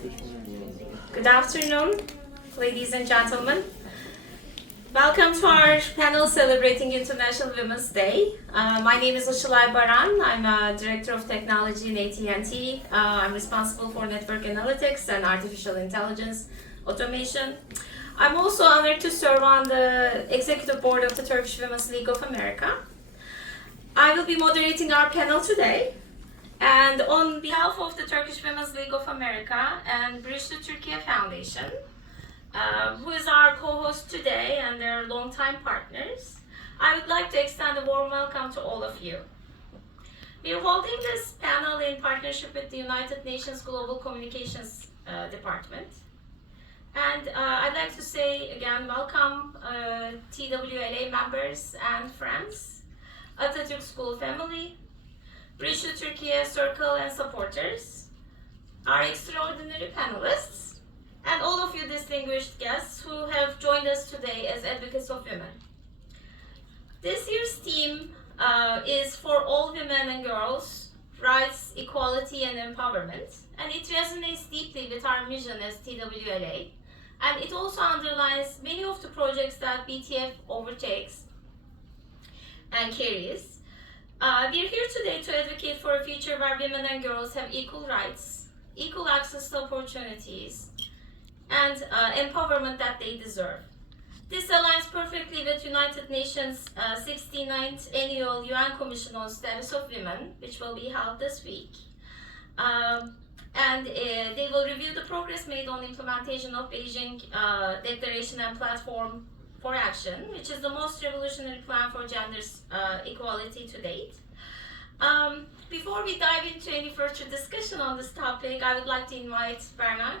Good afternoon, ladies and gentlemen. Welcome to our panel celebrating International Women's Day. My name is Işılay Baran. I'm a Director of Technology in AT&T. I'm responsible for network analytics and artificial intelligence automation. I'm also honored to serve on the Executive Board of the Turkish Women's League of America. I will be moderating our panel today. And on behalf of the Turkish Women's League of America and Bridge to Turkey Foundation, who is our co-host today and their longtime partners, I would like to extend a warm welcome to all of you. We are holding this panel in partnership with the United Nations Global Communications Department. And I'd like to say again, welcome TWLA members and friends, Atatürk School family, Bridge to Turkey Circle and supporters, our extraordinary panelists, and all of you distinguished guests who have joined us today as advocates of women. This year's theme is for all women and girls, rights, equality, and empowerment, and it resonates deeply with our mission as TWLA, and it also underlines many of the projects that BTF overtakes and carries. We're here today to advocate for a future where women and girls have equal rights, equal access to opportunities, and empowerment that they deserve. This aligns perfectly with United Nations 69th Annual UN Commission on Status of Women, which will be held this week. And they will review the progress made on implementation of Beijing Declaration and Platform for Action, which is the most revolutionary plan for gender equality to date. Before we dive into any further discussion on this topic, I would like to invite Berna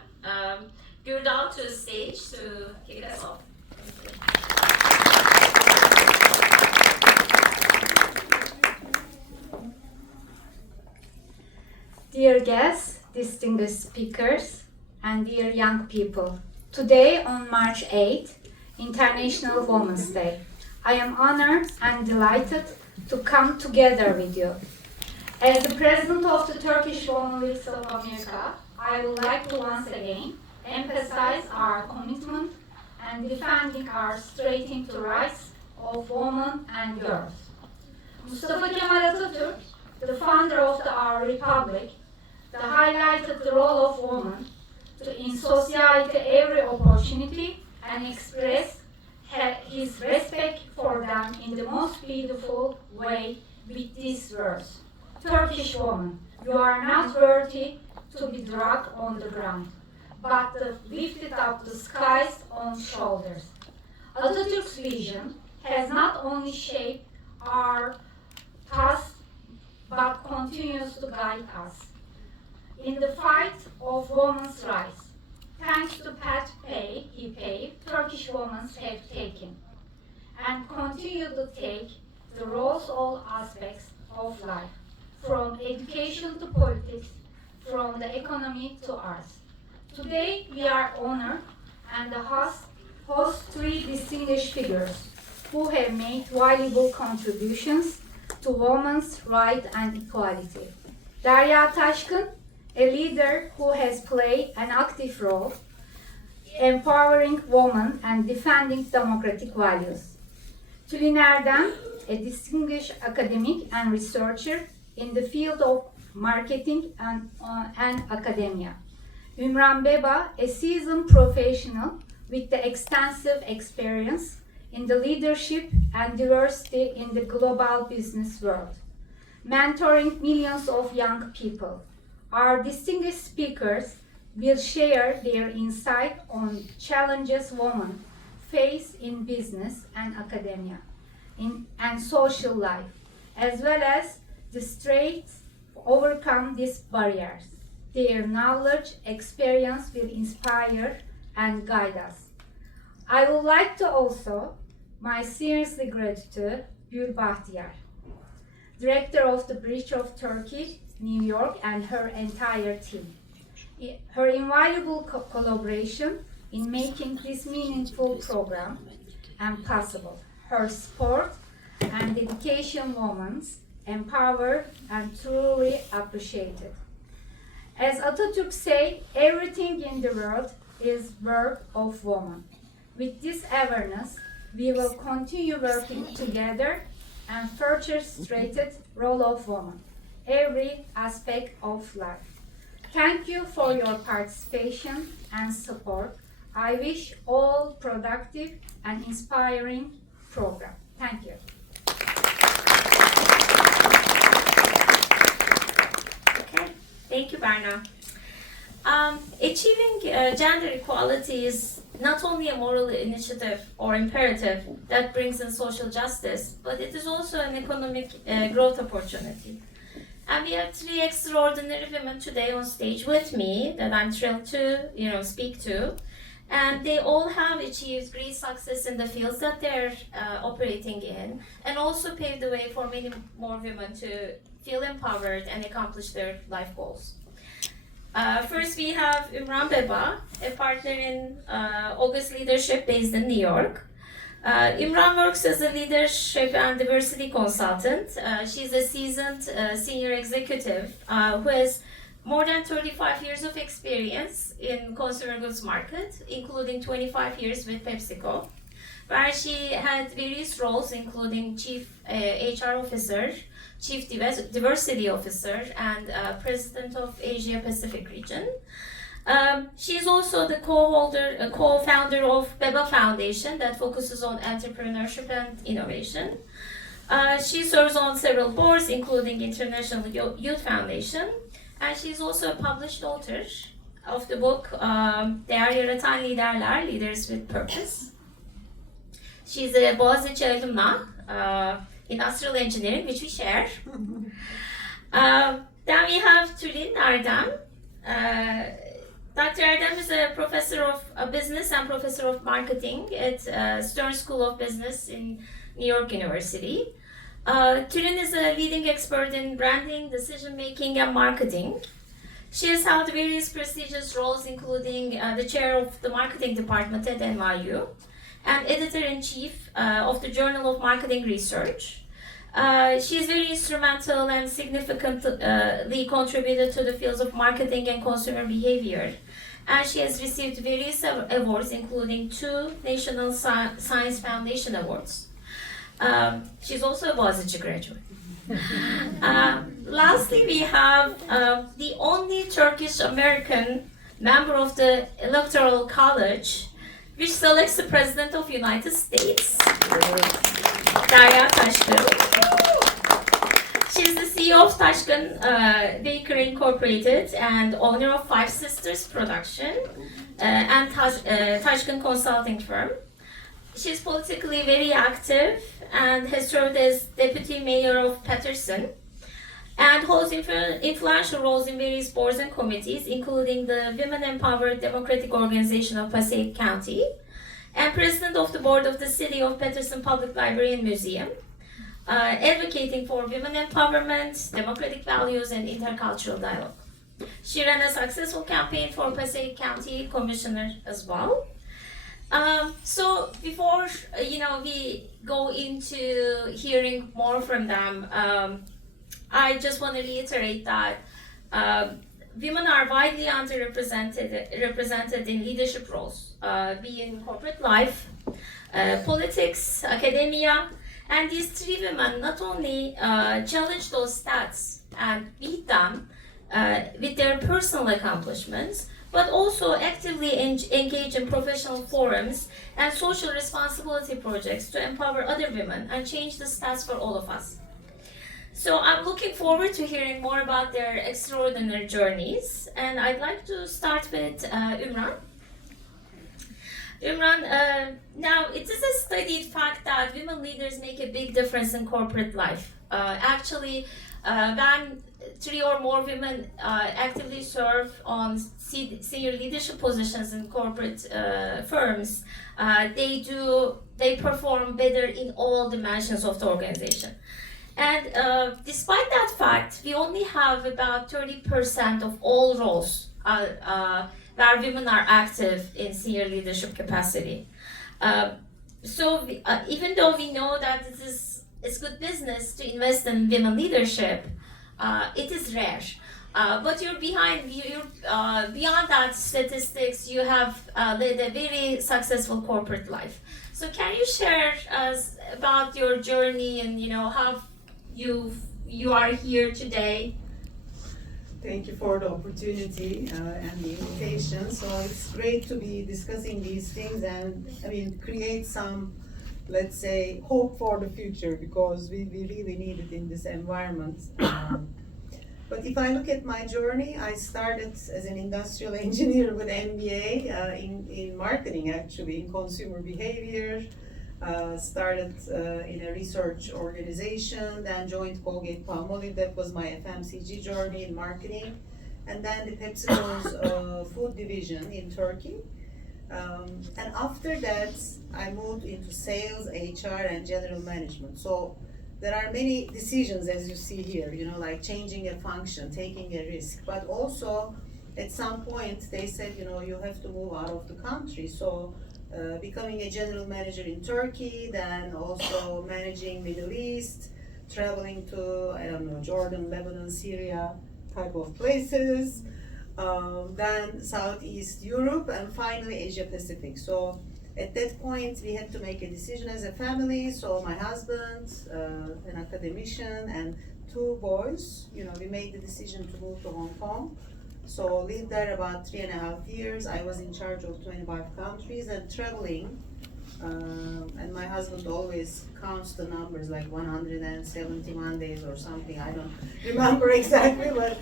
Gürdal to the stage to kick us off. Dear guests, distinguished speakers, and dear young people, today on March 8th, International Women's Day, I am honored and delighted to come together with you. As the President of the Turkish Women's League of America, I would like to once again emphasize our commitment and defending our straight to rights of women and girls. Mustafa Kemal Atatürk, the founder of our republic, highlighted the role of women in society every opportunity and express his respect for them in the most beautiful way with these words. Turkish woman, you are not worthy to be dragged on the ground, but lifted up the skies on shoulders. Atatürk's vision has not only shaped our past, but continues to guide us in the fight of women's rights. Thanks to path he paved, Turkish women have taken and continue to take the roles all aspects of life, from education to politics, from the economy to arts. Today we are honored and host three distinguished figures who have made valuable contributions to women's rights and equality. Derya Taşkın, a leader who has played an active role empowering women and defending democratic values. Tülin Erdem, a distinguished academic and researcher in the field of marketing and academia. Ümran Beba, a seasoned professional with the extensive experience in the leadership and diversity in the global business world, mentoring millions of young people. Our distinguished speakers will share their insight on challenges women face in business and academia and social life, as well as the straits to overcome these barriers. Their knowledge, experience will inspire and guide us. I would like to also my seriously gratitude Gül Bahtiyar, Director of the Bridge of Turkey, New York, and her entire team. Her invaluable collaboration in making this meaningful program possible. Her support and dedication women empowered and truly appreciated. As Atatürk say, everything in the world is work of woman. With this awareness, we will continue working together and further strengthen role of woman, every aspect of life. Thank you for your participation and support. I wish all productive and inspiring program. Thank you. Okay, thank you, Berna. Achieving gender equality is not only a moral initiative or imperative that brings in social justice, but it is also an economic growth opportunity. And we have three extraordinary women today on stage with me that I'm thrilled to, speak to. And they all have achieved great success in the fields that they're operating in, and also paved the way for many more women to feel empowered and accomplish their life goals. First, we have Ümran Beba, a partner in August Leadership based in New York. Ümran works as a leadership and diversity consultant. She's a seasoned senior executive who has more than 35 years of experience in consumer goods market, including 25 years with PepsiCo, where she had various roles including Chief HR Officer, Chief Diversity Officer, and President of Asia Pacific region. She is also the co-founder of Beba Foundation that focuses on entrepreneurship and innovation. She serves on several boards, including International Youth Foundation, and she's also a published author of the book Değer Yaratan Liderler, Leaders with Purpose. She's a Boğaziçi alumna in industrial engineering, which we share. Then we have Tülin Erdem. Dr. Erdem is a professor of business and professor of marketing at Stern School of Business in New York University. Tülin is a leading expert in branding, decision-making, and marketing. She has held various prestigious roles, including the chair of the marketing department at NYU and editor-in-chief of the Journal of Marketing Research. She is very instrumental and significantly contributed to the fields of marketing and consumer behavior. And she has received various awards, including 2 National Science Foundation Awards. She's also a Boğaziçi graduate. Lastly, we have the only Turkish-American member of the Electoral College, which selects the President of the United States, Derya Taşkın. She's the CEO of Taşkın Bakery Incorporated and owner of Five Sisters Production and Taşkın Consulting Firm. She's politically very active and has served as deputy mayor of Paterson and holds influential roles in various boards and committees, including the Women Empowered Democratic Organization of Passaic County and president of the board of the City of Paterson Public Library and Museum, advocating for women empowerment, democratic values, and intercultural dialogue. She ran a successful campaign for Passaic County Commissioner as well. So before we go into hearing more from them, I just want to reiterate that women are widely underrepresented in leadership roles, be in corporate life, politics, academia, and these 3 women not only challenge those stats and beat them with their personal accomplishments, but also actively engage in professional forums and social responsibility projects to empower other women and change the stats for all of us. So I'm looking forward to hearing more about their extraordinary journeys, and I'd like to start with Ümran. Ümran, now it is a studied fact that women leaders make a big difference in corporate life. Actually, when 3 or more women actively serve on senior leadership positions in corporate firms, they perform better in all dimensions of the organization. And despite that fact, we only have about 30% of all roles where women are active in senior leadership capacity. So even though we know that it's good business to invest in women leadership, it is rare. But you're beyond that statistics. You have led a very successful corporate life. So can you share us about your journey and how you are here today? Thank you for the opportunity and the invitation. So it's great to be discussing these things and create some, let's say, hope for the future, because we really need it in this environment. But if I look at my journey, I started as an industrial engineer with MBA in marketing, actually, in consumer behavior. Started in a research organization, then joined Colgate-Palmolive. That was my FMCG journey in marketing. And then the PepsiCo's food division in Turkey. And after that, I moved into sales, HR, and general management. So there are many decisions, as you see here, like changing a function, taking a risk. But also, at some point, they said, you have to move out of the country. So becoming a general manager in Turkey, then also managing Middle East, traveling to, Jordan, Lebanon, Syria type of places, then Southeast Europe, and finally Asia Pacific. So at that point, we had to make a decision as a family. So my husband, an academician, and two boys, we made the decision to move to Hong Kong. So lived there about 3.5 years. I was in charge of 25 countries and traveling. And my husband always counts the numbers, like 171 days or something. I don't remember exactly, but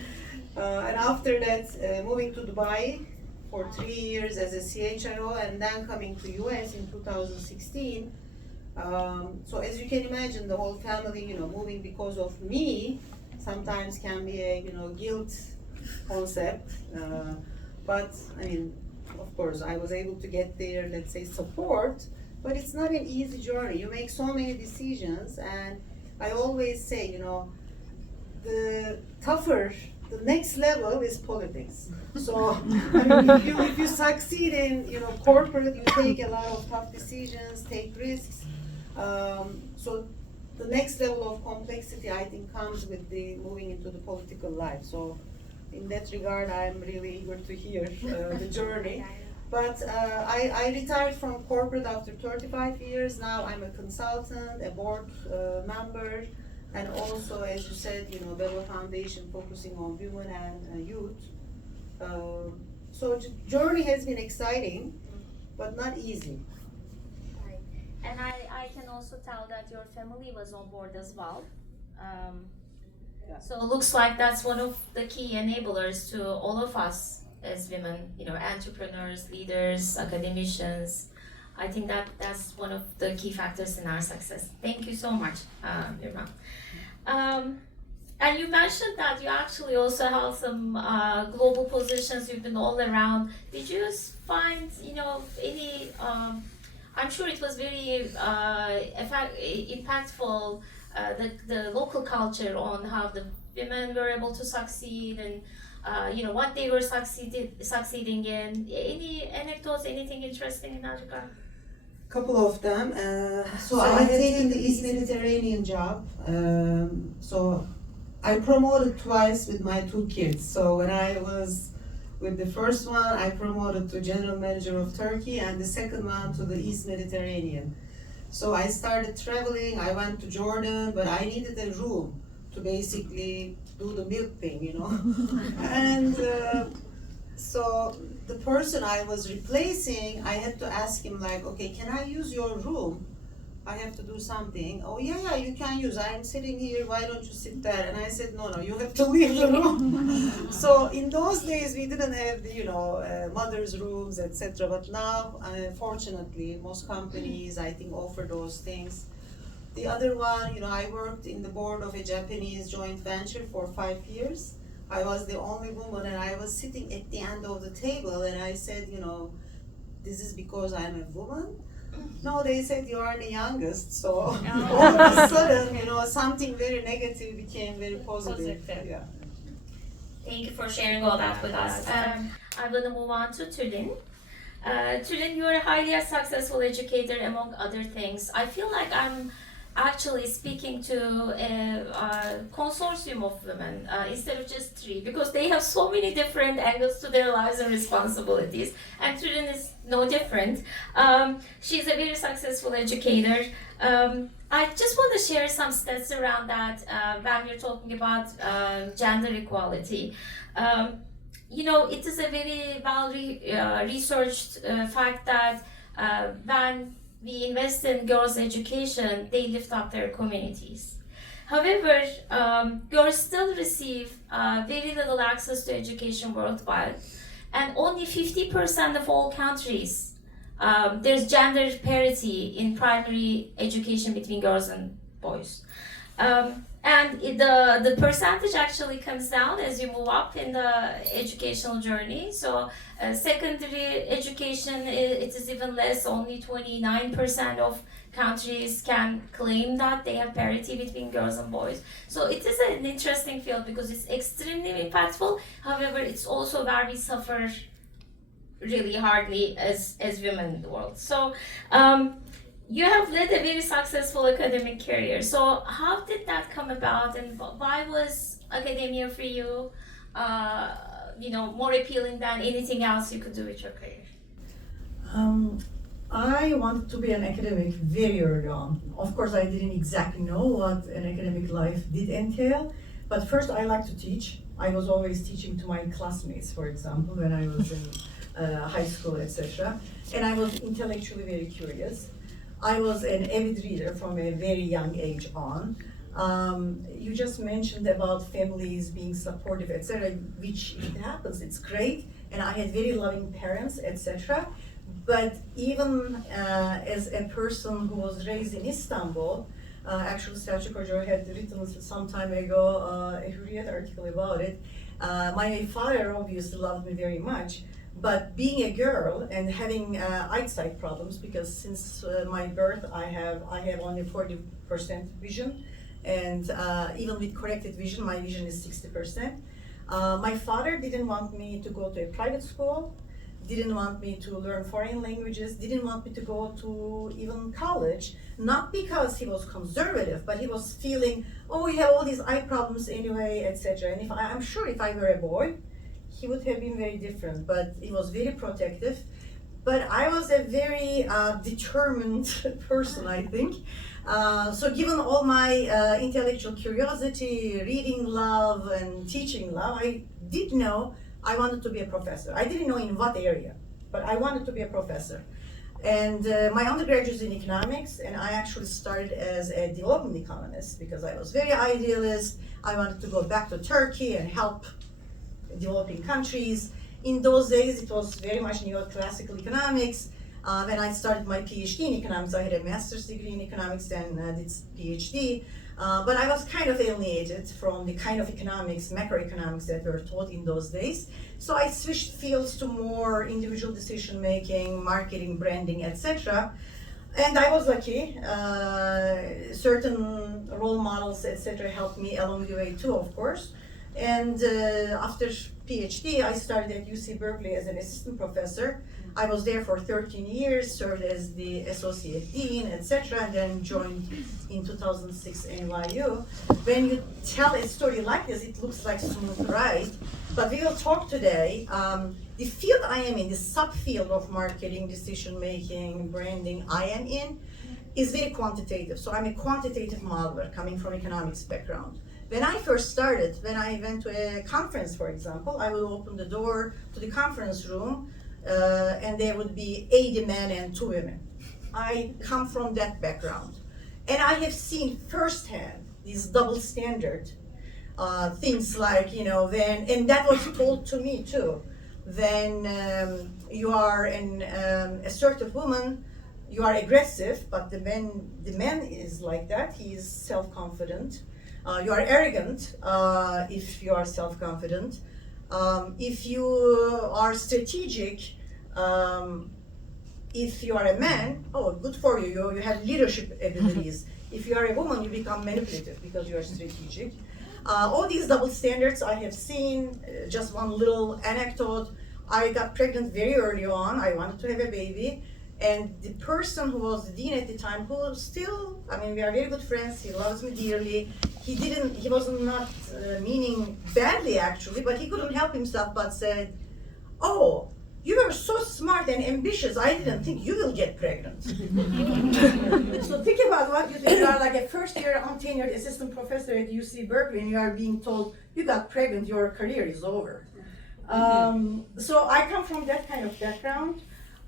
and after that, moving to Dubai for 3 years as a CHRO, and then coming to US in 2016. So as you can imagine, the whole family, moving because of me, sometimes can be a, guilt concept, but of course I was able to get their, let's say, support, but it's not an easy journey. You make so many decisions, and I always say, the next level is politics. So if you succeed in corporate, you take a lot of tough decisions, take risks. So the next level of complexity, I think, comes with the moving into the political life. So in that regard, I'm really eager to hear the journey. But I retired from corporate after 35 years. Now I'm a consultant, a board member, and also, as you said, Belo Foundation focusing on women and youth. So journey has been exciting, but not easy. Right. And I can also tell that your family was on board as well. So it looks like that's one of the key enablers to all of us as women, entrepreneurs, leaders, academicians. I think that's one of the key factors in our success. Thank you so much, Irma. And you mentioned that you actually also held some global positions. You've been all around. Did you find, any? I'm sure it was very impactful. The local culture on how the women were able to succeed, and what they were succeeding in. Any anecdotes, anything interesting in that regard? Couple of them. So I had taken the East Mediterranean job. So I promoted twice with my two kids. So when I was with the first one, I promoted to general manager of Turkey, and the second one to the East Mediterranean. So I started traveling. I went to Jordan, but I needed a room to basically do the milk thing, And so the person I was replacing, I had to ask him, like, okay, can I use your room? I have to do something. Oh yeah, you can use. I'm sitting here. Why don't you sit there? And I said, no, you have to leave the room. So in those days, we didn't have the mothers' rooms, etc. But now, fortunately, most companies, I think, offer those things. The other one, I worked in the board of a Japanese joint venture for 5 years. I was the only woman, and I was sitting at the end of the table, and I said, this is because I'm a woman? No, they said you are the youngest, so all of a sudden, something very negative became very positive. Yeah. Thank you for sharing all that with us. I'm going to move on to Tülin. Tülin, you're a highly successful educator, among other things. I feel like I'm actually speaking to a consortium of women instead of just three, because they have so many different angles to their lives and responsibilities, and Turin is no different. She's a very successful educator. I just want to share some stats around that when we're talking about gender equality. It is a very well researched fact that when we invest in girls' education, they lift up their communities. However, girls still receive very little access to education worldwide, and only 50% of all countries there's gender parity in primary education between girls and boys. And the percentage actually comes down as you move up in the educational journey. So secondary education, it is even less. Only 29% of countries can claim that they have parity between girls and boys. So it is an interesting field because it's extremely impactful. However, it's also where we suffer really hardly as women in the world. So you have led a very successful academic career. So how did that come about, and why was academia for you, more appealing than anything else you could do with your career? I wanted to be an academic very early on. Of course, I didn't exactly know what an academic life did entail, but first I like to teach. I was always teaching to my classmates, for example, when I was in high school, etc. And I was intellectually very curious. I was an avid reader from a very young age on. You just mentioned about families being supportive, etc., which it happens, it's great, and I had very loving parents, etc. But even as a person who was raised in Istanbul, actually Selçuk Hoca had written some time ago a Hürriyet article about it. My father obviously loved me very much, but being a girl and having eyesight problems, because since my birth I have only 40% vision, and even with corrected vision, my vision is 60%. My father didn't want me to go to a private school, didn't want me to learn foreign languages, didn't want me to go to even college, not because he was conservative, but he was feeling, oh, you have all these eye problems anyway, etc. And I'm sure if I were a boy, he would have been very different, but he was very protective. But I was a very determined person, I think. So given all my intellectual curiosity, reading love, and teaching love, I did know I wanted to be a professor. I didn't know in what area, but I wanted to be a professor. And my undergraduate is in economics, and I actually started as a development economist because I was very idealist. I wanted to go back to Turkey and help developing countries. In those days, it was very much neo-classical economics. When I started my PhD in economics, I had a master's degree in economics, then did PhD. But I was kind of alienated from the kind of economics, macroeconomics that were taught in those days. So I switched fields to more individual decision making, marketing, branding, etc. And I was lucky. Certain role models, etc., helped me along the way too, of course. And after PhD, I started at UC Berkeley as an assistant professor. I was there for 13 years, served as the associate dean, etc., and then joined in 2006 NYU. When you tell a story like this, it looks like smooth ride, but we will talk today. The field I am in, the subfield of marketing, decision making, branding I am in, is very quantitative. So I'm a quantitative modeler coming from economics background. When I first started, when I went to a conference, for example, I would open the door to the conference room, and there would be 80 men and 2 women. I come from that background. And I have seen firsthand these double standard things like, and that was told to me too. When you are an assertive woman, you are aggressive, but the man is like that, he is self-confident. You are arrogant if you are self-confident. If you are strategic, if you are a man, oh, good for you, you have leadership abilities. If you are a woman, you become manipulative because you are strategic. All these double standards I have seen. Just one little anecdote. I got pregnant very early on. I wanted to have a baby. And the person who was the dean at the time, who still, I mean, we are very good friends, he loves me dearly. He was not meaning badly actually, but he couldn't help himself but said, "Oh, you were so smart and ambitious, I didn't think you will get pregnant." So think about what you do. You are like a first year untenured assistant professor at UC Berkeley and you are being told, you got pregnant, your career is over. So I come from that kind of background.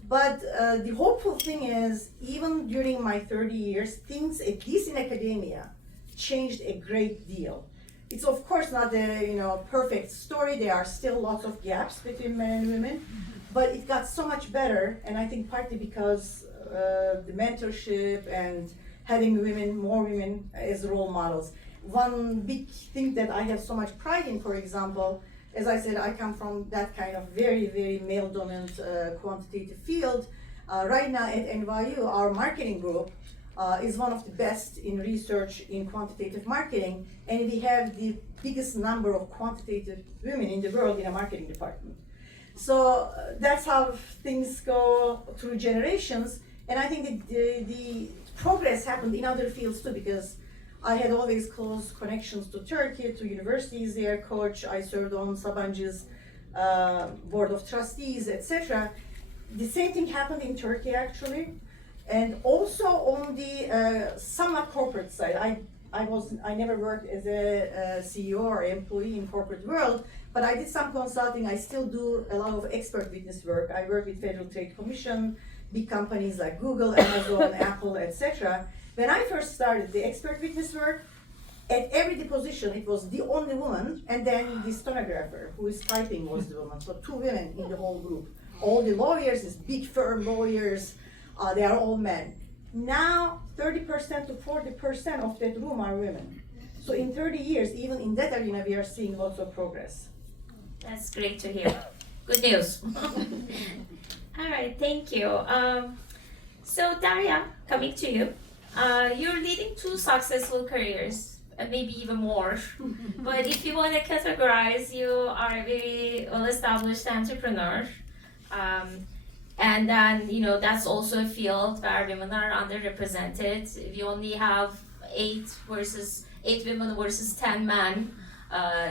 But the hopeful thing is, even during my 30 years, things, at least in academia, changed a great deal. It's of course not a perfect story. There are still lots of gaps between men and women, but it got so much better. And I think partly because the mentorship and having more women as role models. One big thing that I have so much pride in, for example, as I said, I come from that kind of very, very male-dominant quantitative field. Right now at NYU, our marketing group is one of the best in research in quantitative marketing, and we have the biggest number of quantitative women in the world in a marketing department. So that's how things go through generations, and I think the progress happened in other fields too, because I had always close connections to Turkey, to universities there, Koç, I served on Sabancı's board of trustees, etc. The same thing happened in Turkey actually, and also on the somewhat corporate side. I never worked as a CEO or employee in corporate world, but I did some consulting. I still do a lot of expert witness work. I work with Federal Trade Commission, big companies like Google, Amazon, Apple, etc. When I first started the expert witness work, at every deposition it was the only woman, and then the stenographer who is typing was the woman. So 2 women in the whole group. All the lawyers, these big firm lawyers, they are all men. Now 30% to 40% of that room are women. So in 30 years, even in that arena, we are seeing lots of progress. That's great to hear. Good news. All right, thank you. So Daria, coming to you. You're leading 2 successful careers, maybe even more. But if you want to categorize, you are a very well-established entrepreneur. And then, that's also a field where women are underrepresented. We only have 8 women versus 10 men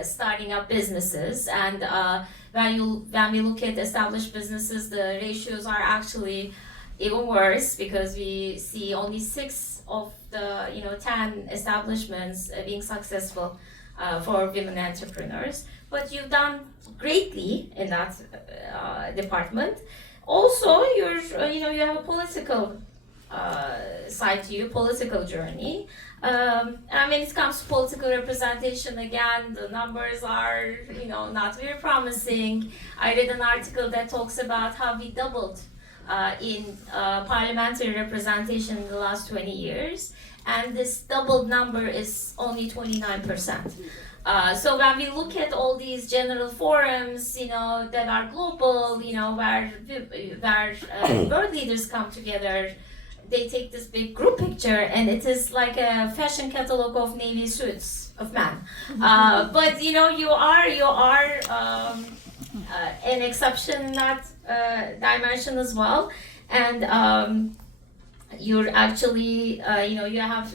starting up businesses. And when we look at established businesses, the ratios are actually even worse, because we see only 6 of the 10 establishments being successful for women entrepreneurs. But you've done greatly in that department. Also, you have a political side to you, political journey. And when it comes to political representation, again, the numbers are not very promising. I read an article that talks about how we doubled in parliamentary representation in the last 20 years, and this doubled number is only 29%. So when we look at all these general forums, that are global, where world leaders come together, they take this big group picture, and it is like a fashion catalog of navy suits of men. But you are an exception in that dimension as well, and you're actually you have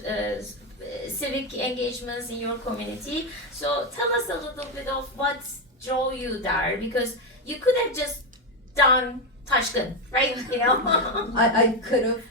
civic engagements in your community. So tell us a little bit of what drove you there, because you could have just done Tashkent, right? I could have.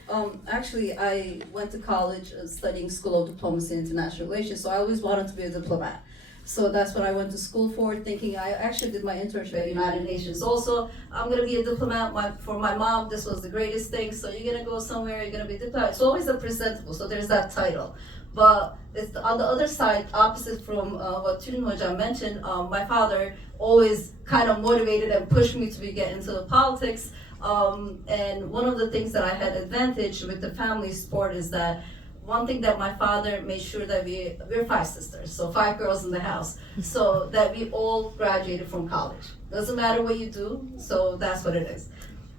Actually, I went to college studying School of Diplomacy and International Relations, so I always wanted to be a diplomat. So that's what I went to school for, thinking. I actually did my internship at United Nations. Also, I'm gonna be a diplomat. For my mom, this was the greatest thing. So you're gonna go somewhere, you're gonna be a diplomat. It's always a presentable, so there's that title. But it's on the other side, opposite from what Tülin Hocam mentioned, my father always kind of motivated and pushed me to get into politics. And one of the things that I had advantage with the family sport is that one thing that my father made sure that we're 5 sisters, so 5 girls in the house, so that we all graduated from college. Doesn't matter what you do, so that's what it is.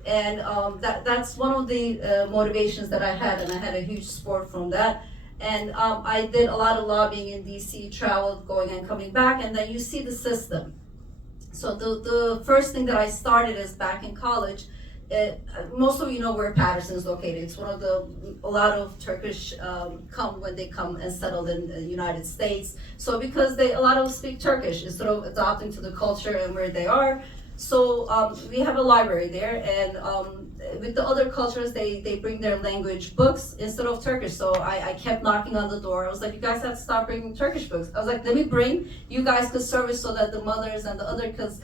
And that's one of the motivations that I had, and I had a huge support from that. And I did a lot of lobbying in DC, traveled, going and coming back, and then you see the system. So the first thing that I started is back in college, most of you know where Patterson is located. It's one of a lot of Turkish come when they come and settle in the United States. So because a lot of speak Turkish instead of adopting to the culture and where they are. So we have a library there, and with the other cultures, they bring their language books instead of Turkish. So I kept knocking on the door. I was like, you guys have to stop bringing Turkish books. I was like, let me bring, you guys could service so that the mothers and the other kids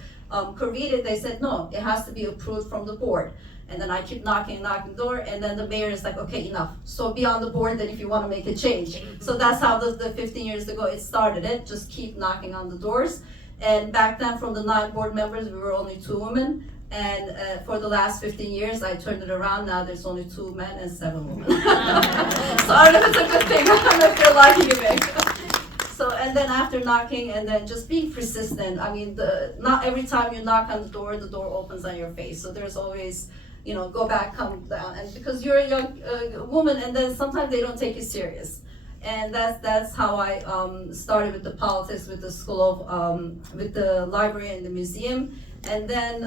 could read it. They said, no, it has to be approved from the board. And then I keep knocking the door, and then the mayor is like, okay, enough. So be on the board then if you want to make a change. So that's how the 15 years ago it started it. Just keep knocking on the doors. And back then, from the 9 board members, we were only 2 women. And for the last 15 years, I turned it around. Now there's only 2 men and 7 women. So I don't know if it's a good thing. I don't know if they're liking it. So, and then after knocking, and then just being persistent. I mean, not every time you knock on the door opens on your face. So there's always, go back, come down. And because you're a young woman, and then sometimes they don't take you serious. And that's how I started with the politics, with the school of, with the library and the museum. And then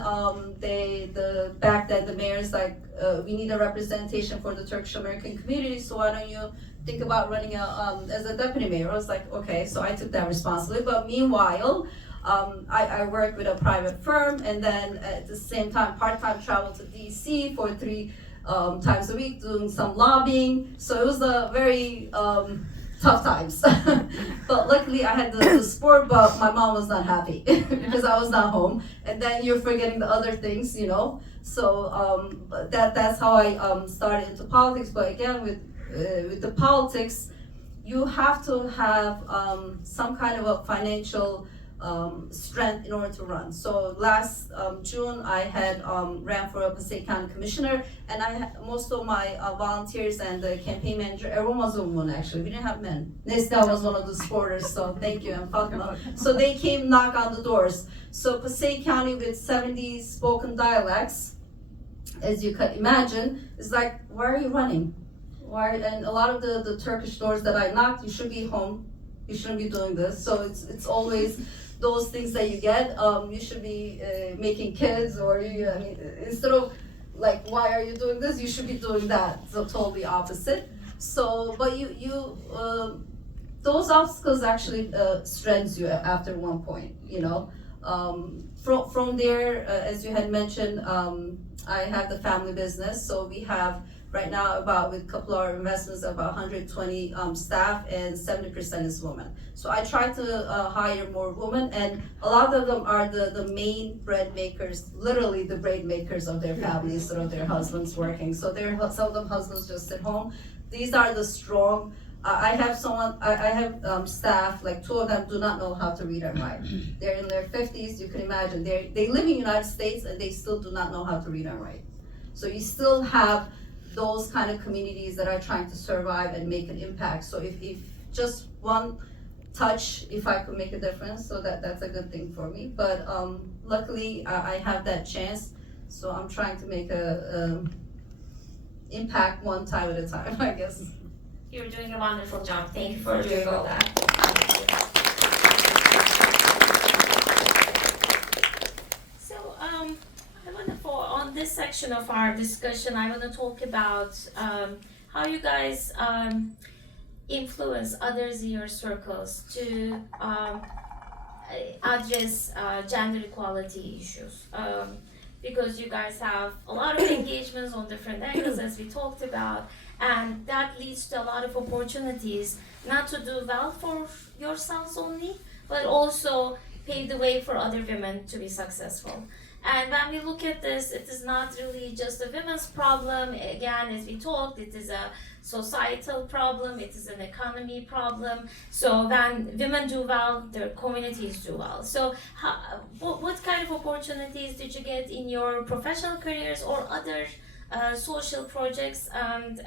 back then the mayor's like, we need a representation for the Turkish American community, so why don't you think about running as a deputy mayor? I was like, okay, so I took that responsibility. But meanwhile, I worked with a private firm, and then at the same time, part-time travel to DC for 3 times a week, doing some lobbying. So it was a very tough times. But luckily I had the sport, but my mom was not happy because I was not home. And then you're forgetting the other things, So that's how I started into politics. But again, with the politics, you have to have some kind of a financial strength in order to run. So last June, I had ran for a Passaic County Commissioner, and most of my volunteers and the campaign manager, everyone was a woman actually. We didn't have men. Nesda was one of the supporters, so thank you, and Fatma. So they came knock on the doors. So Passaic County with 70 spoken dialects, as you can imagine, is like, why are you running? Why? And a lot of the Turkish doors that I knocked, you should be home. You shouldn't be doing this. So it's always those things that you get. You should be making kids, or instead of like, why are you doing this? You should be doing that. So totally opposite. So, but you those obstacles actually strengthens you after one point. From there, as you had mentioned, I have the family business. So we have right now with a couple of our investments, about 120 staff, and 70% is women. So I try to hire more women, and a lot of them are the main bread makers, literally the bread makers of their families, instead of their husbands working. So some of them husbands just sit home. These are the strong. I have staff, like 2 of them do not know how to read and write. They're in their 50s, you can imagine. They live in the United States, and they still do not know how to read and write. So you still have those kind of communities that are trying to survive and make an impact. So if just one touch, if I could make a difference, so that's a good thing for me. But luckily I have that chance, so I'm trying to make a impact one time at a time, I guess. You're doing a wonderful job. Thank you for doing all that. So on this section of our discussion, I want to talk about how you guys influence others in your circles to address gender equality issues. Because you guys have a lot of engagements on different angles, as we talked about, and that leads to a lot of opportunities not to do well for yourselves only, but also pave the way for other women to be successful. And when we look at this, it is not really just a women's problem. Again, as we talked, it is a societal problem, it is an economy problem. So when women do well, their communities do well. So what kind of opportunities did you get in your professional careers or other social projects? And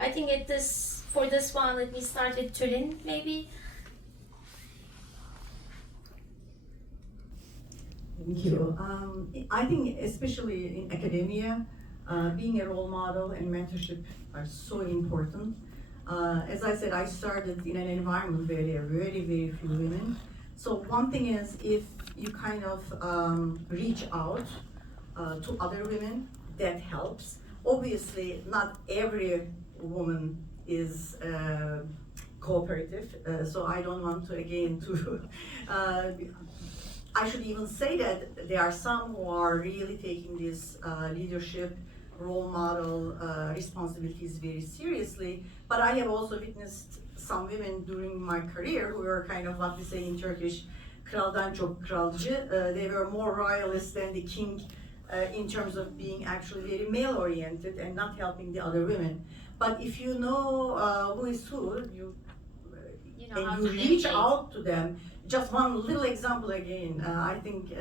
I think for this one, let me start with Tulin, maybe. Thank you. I think especially in academia, being a role model and mentorship are so important. As I said, I started in an environment where there are very, very few women. So one thing is, if you kind of reach out to other women, that helps. Obviously, not every woman is cooperative, so I don't want to again to. I should even say that there are some who are really taking this leadership, role model responsibilities very seriously. But I have also witnessed some women during my career who were kind of what we say in Turkish, kraldan çok kralcı. They were more royalist than the king in terms of being actually very male oriented and not helping the other women. But if you know who is who, You know how and you to reach navigate. out to them. Just one little example again. I think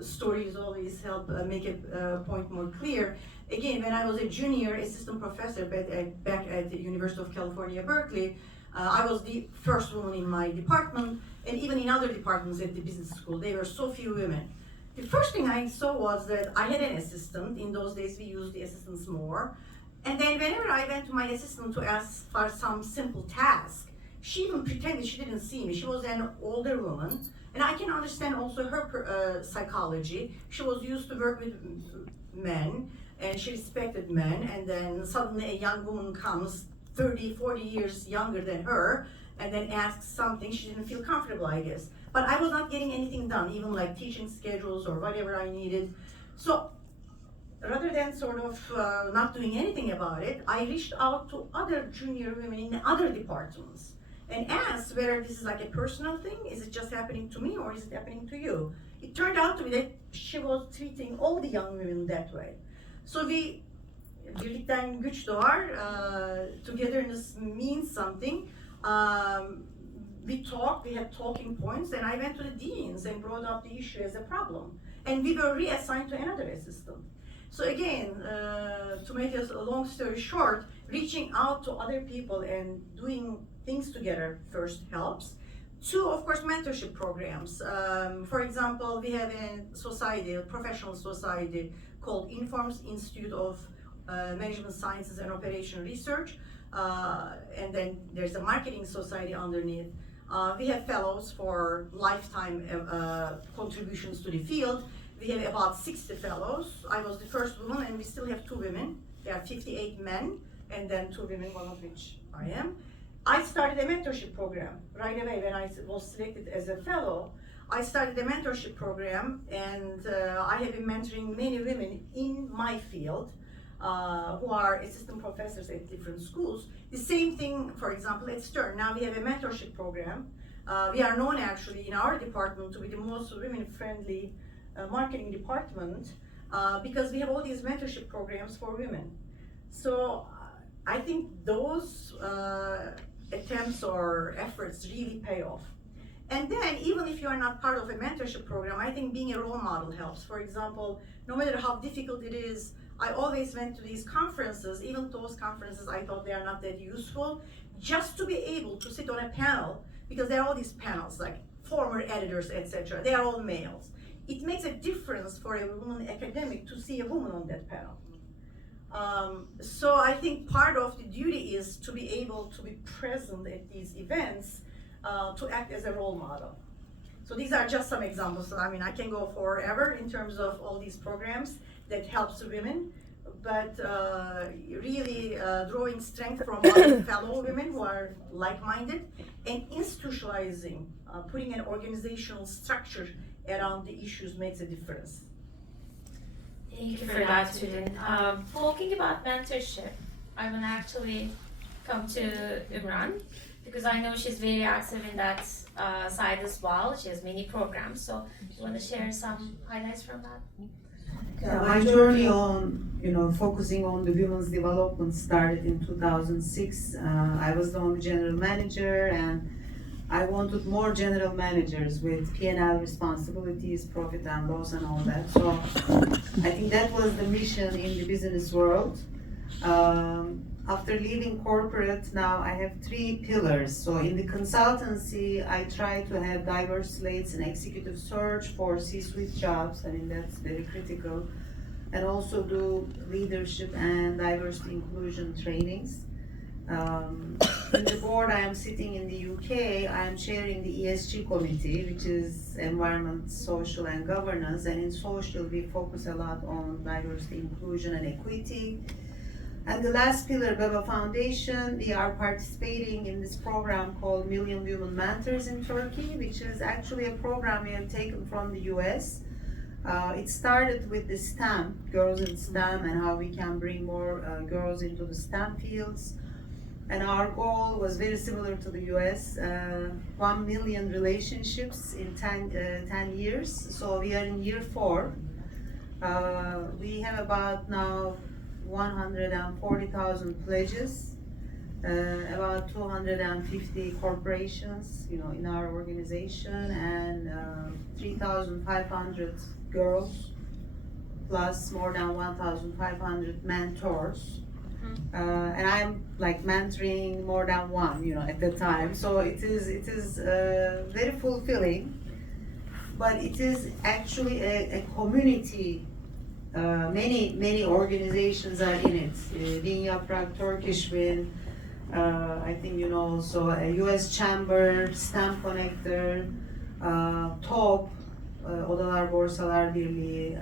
stories always help make a point more clear. Again, when I was a junior assistant professor back at the University of California, Berkeley, I was the first woman in my department, and even in other departments at the business school, there were so few women. The first thing I saw was that I had an assistant. In those days, we used the assistants more. And then whenever I went to my assistant to ask for some simple task, she even pretended she didn't see me. She was an older woman, and I can understand also her psychology. She was used to work with men, and she respected men, and then suddenly a young woman comes 30, 40 years younger than her, and then asks something. She didn't feel comfortable, I guess. But I was not getting anything done, even like teaching schedules or whatever I needed. So rather than sort of not doing anything about it, I reached out to other junior women in other departments and asked whether this is like a personal thing, is it just happening to me or is it happening to you? It turned out to be that she was treating all the young women that way. So birlikten güç doğar, togetherness means something. We had talking points, and I went to the deans and brought up the issue as a problem. And we were reassigned to another assistant. So again, to make a long story short, reaching out to other people and doing things together first helps. Two, of course, mentorship programs. For example, we have a society, a professional society called Informs Institute of Management Sciences and Operational Research. And then there's a marketing society underneath. We have fellows for lifetime contributions to the field. We have about 60 fellows. I was the first woman, and we still have 2 women. There are 58 men, and then 2 women, one of which I am. I started a mentorship program right away when I was selected as a fellow. I started a mentorship program, and I have been mentoring many women in my field who are assistant professors at different schools. The same thing, for example, at Stern. Now we have a mentorship program. We are known actually in our department to be the most women-friendly marketing department because we have all these mentorship programs for women. So I think those attempts or efforts really pay off. And then even if you are not part of a mentorship program, I think being a role model helps. For example, no matter how difficult it is, I always went to these conferences. Even those conferences, I thought they are not that useful, just to be able to sit on a panel, because there are all these panels, like former editors, etc. They are all males. It makes a difference for a woman academic to see a woman on that panel. So I think part of the duty is to be able to be present at these events, to act as a role model. So these are just some examples. I mean, I can go forever in terms of all these programs that helps women, but really drawing strength from other fellow women who are like-minded, and institutionalizing, putting an organizational structure around the issues makes a difference. Thank you for that, Tülin. Talking about mentorship, I will actually come to Ümran because I know she's very active in that side as well. She has many programs, so you want to share some highlights from that? Yeah, my journey on, focusing on the women's development started in 2006. I was the only general manager, and I wanted more general managers with P&L responsibilities, profit and loss and all that. So I think that was the mission in the business world. After leaving corporate, now I have 3 pillars. So in the consultancy, I try to have diverse slates and executive search for C-suite jobs. I mean, that's very critical. And also do leadership and diversity inclusion trainings. In the board, I am sitting in the UK. I am chairing the ESG committee, which is environment, social, and governance. And in social, we focus a lot on diversity, inclusion, and equity. And the last pillar, BEBA Foundation, we are participating in this program called Million Women Mentors in Turkey, which is actually a program we have taken from the US. It started with the STEM, girls in STEM, and how we can bring more girls into the STEM fields. And our goal was very similar to the US, 1 million relationships in 10 years. So we are in year 4. We have about now 140,000 pledges, about 250 corporations, in our organization, and 3,500 girls, plus more than 1,500 mentors. And I'm like mentoring more than one, at the time. So it is very fulfilling, but it is actually a community. Many organizations are in it. Bin Yaprak, Turkish Win, I think also a US Chamber, STEM Connector, TOP, Odalar Borsalar Birliği,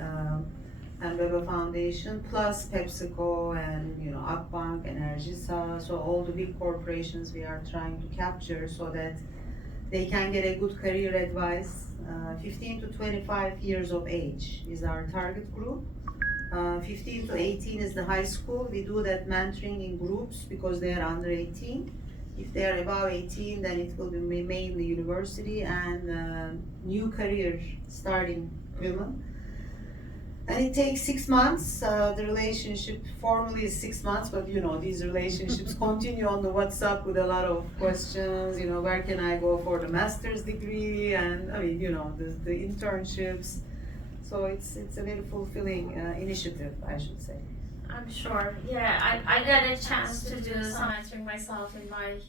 and BEBA Foundation, plus PepsiCo and Akbank, Enerjisa. So all the big corporations we are trying to capture so that they can get a good career advice. 15 to 25 years of age is our target group. 15 to 18 is the high school. We do that mentoring in groups because they are under 18. If they are above 18, then it will be mainly university and new career starting women. And it takes 6 months. The relationship formally is 6 months, but these relationships continue on the WhatsApp with a lot of questions. Where can I go for the master's degree? And the internships. So it's a very fulfilling initiative, I should say. I'm sure. Yeah, I got a chance to do some mentoring myself in my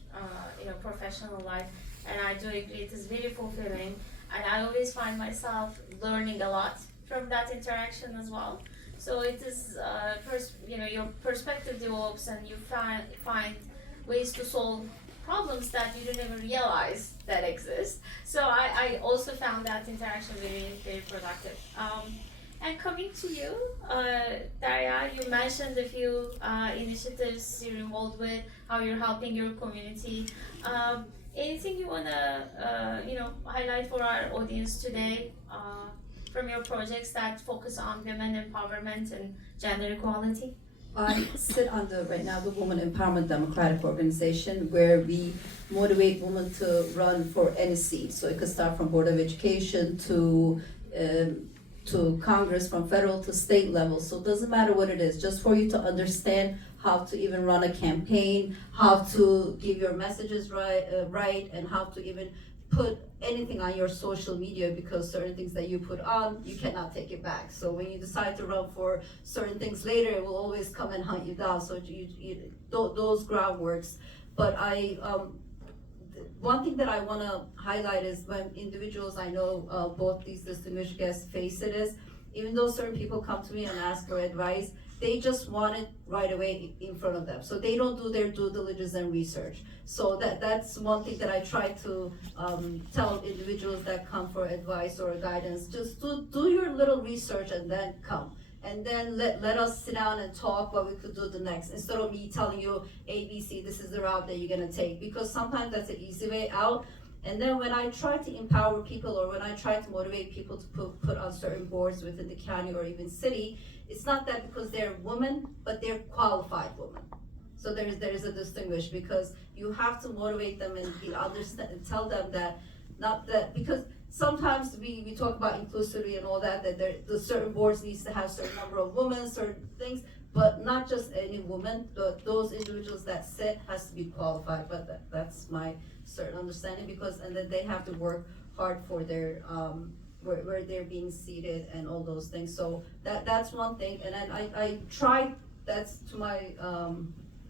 professional life, and I do agree it is very fulfilling. And I always find myself learning a lot from that interaction as well. So it is, your perspective develops, and you find ways to solve problems that you didn't even realize that exist. So I also found that interaction very, very productive. And coming to you, Daria, you mentioned a few initiatives you're involved with, how you're helping your community. Anything you wanna, highlight for our audience today from your projects that focus on women empowerment and gender equality? I sit on right now the Women Empowerment Democratic Organization, where we motivate women to run for any seat. So it could start from Board of Education to Congress, from federal to state level. So it doesn't matter what it is, just for you to understand how to even run a campaign, how to give your messages right, and how to even put anything on your social media, because certain things that you put on, you cannot take it back. So when you decide to run for certain things later, it will always come and hunt you down. So those groundworks. But one thing that I want to highlight is when individuals, I know both these distinguished guests face it, is even though certain people come to me and ask for advice, they just want it right away in front of them. So they don't do their due diligence and research. So that's one thing that I try to tell individuals that come for advice or guidance. Just do your little research and then come. And then let us sit down and talk what we could do the next, instead of me telling you ABC, this is the route that you're gonna take, because sometimes that's an easy way out. And then when I try to empower people, or when I try to motivate people to put on certain boards within the county or even city, it's not that because they're women, but they're qualified women. So there is a distinguish, because you have to motivate them and understand and tell them that, not that, because sometimes we talk about inclusivity and all that the certain boards needs to have a certain number of women, certain things, but not just any woman. Those individuals that sit has to be qualified. But that's my certain understanding, because and then they have to work hard for their where they're being seated and all those things. So that's one thing. And then I try, that's to my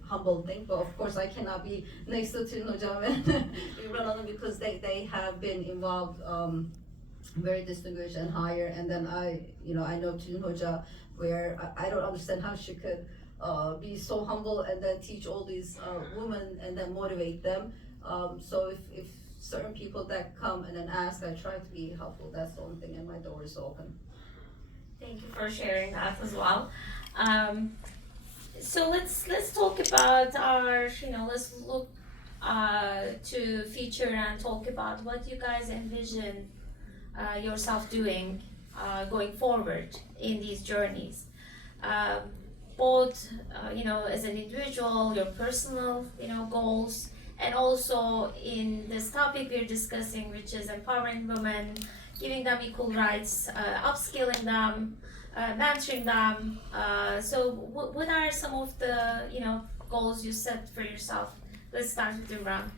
humble thing, but of course I cannot be next to Tülin Hocam and run on them, because they have been involved, very distinguished and higher. And then I know Tülin Hoca, where I don't understand how she could be so humble and then teach all these women and then motivate them. So if certain people that come and then ask, I try to be helpful. That's the only thing, and my door is open. Thank you for sharing that as well. So let's talk about our, let's look to future and talk about what you guys envision yourself doing going forward in these journeys. Both, as an individual, your personal, goals, and also in this topic we're discussing, which is empowering women, giving them equal rights, upskilling them, mentoring them. So what are some of the, goals you set for yourself? Let's start with Ümran.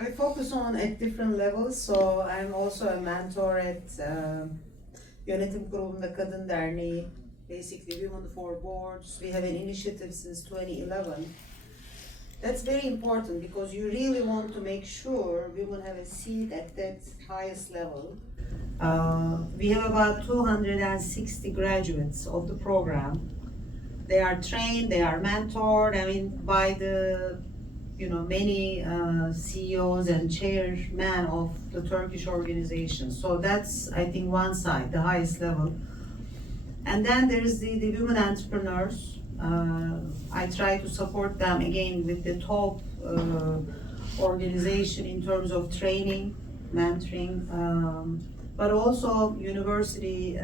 I focus on at different levels. So I'm also a mentor at Yönetim Kurulu'nda Kadın Derneği, basically Women for Boards. We have an initiative since 2011. That's very important because you really want to make sure women have a seat at that highest level. We have about 260 graduates of the program. They are trained, they are mentored, by the many CEOs and chairmen of the Turkish organization. So that's, I think, one side, the highest level. And then there is the women entrepreneurs. I try to support them again with the top organization in terms of training, mentoring, but also university,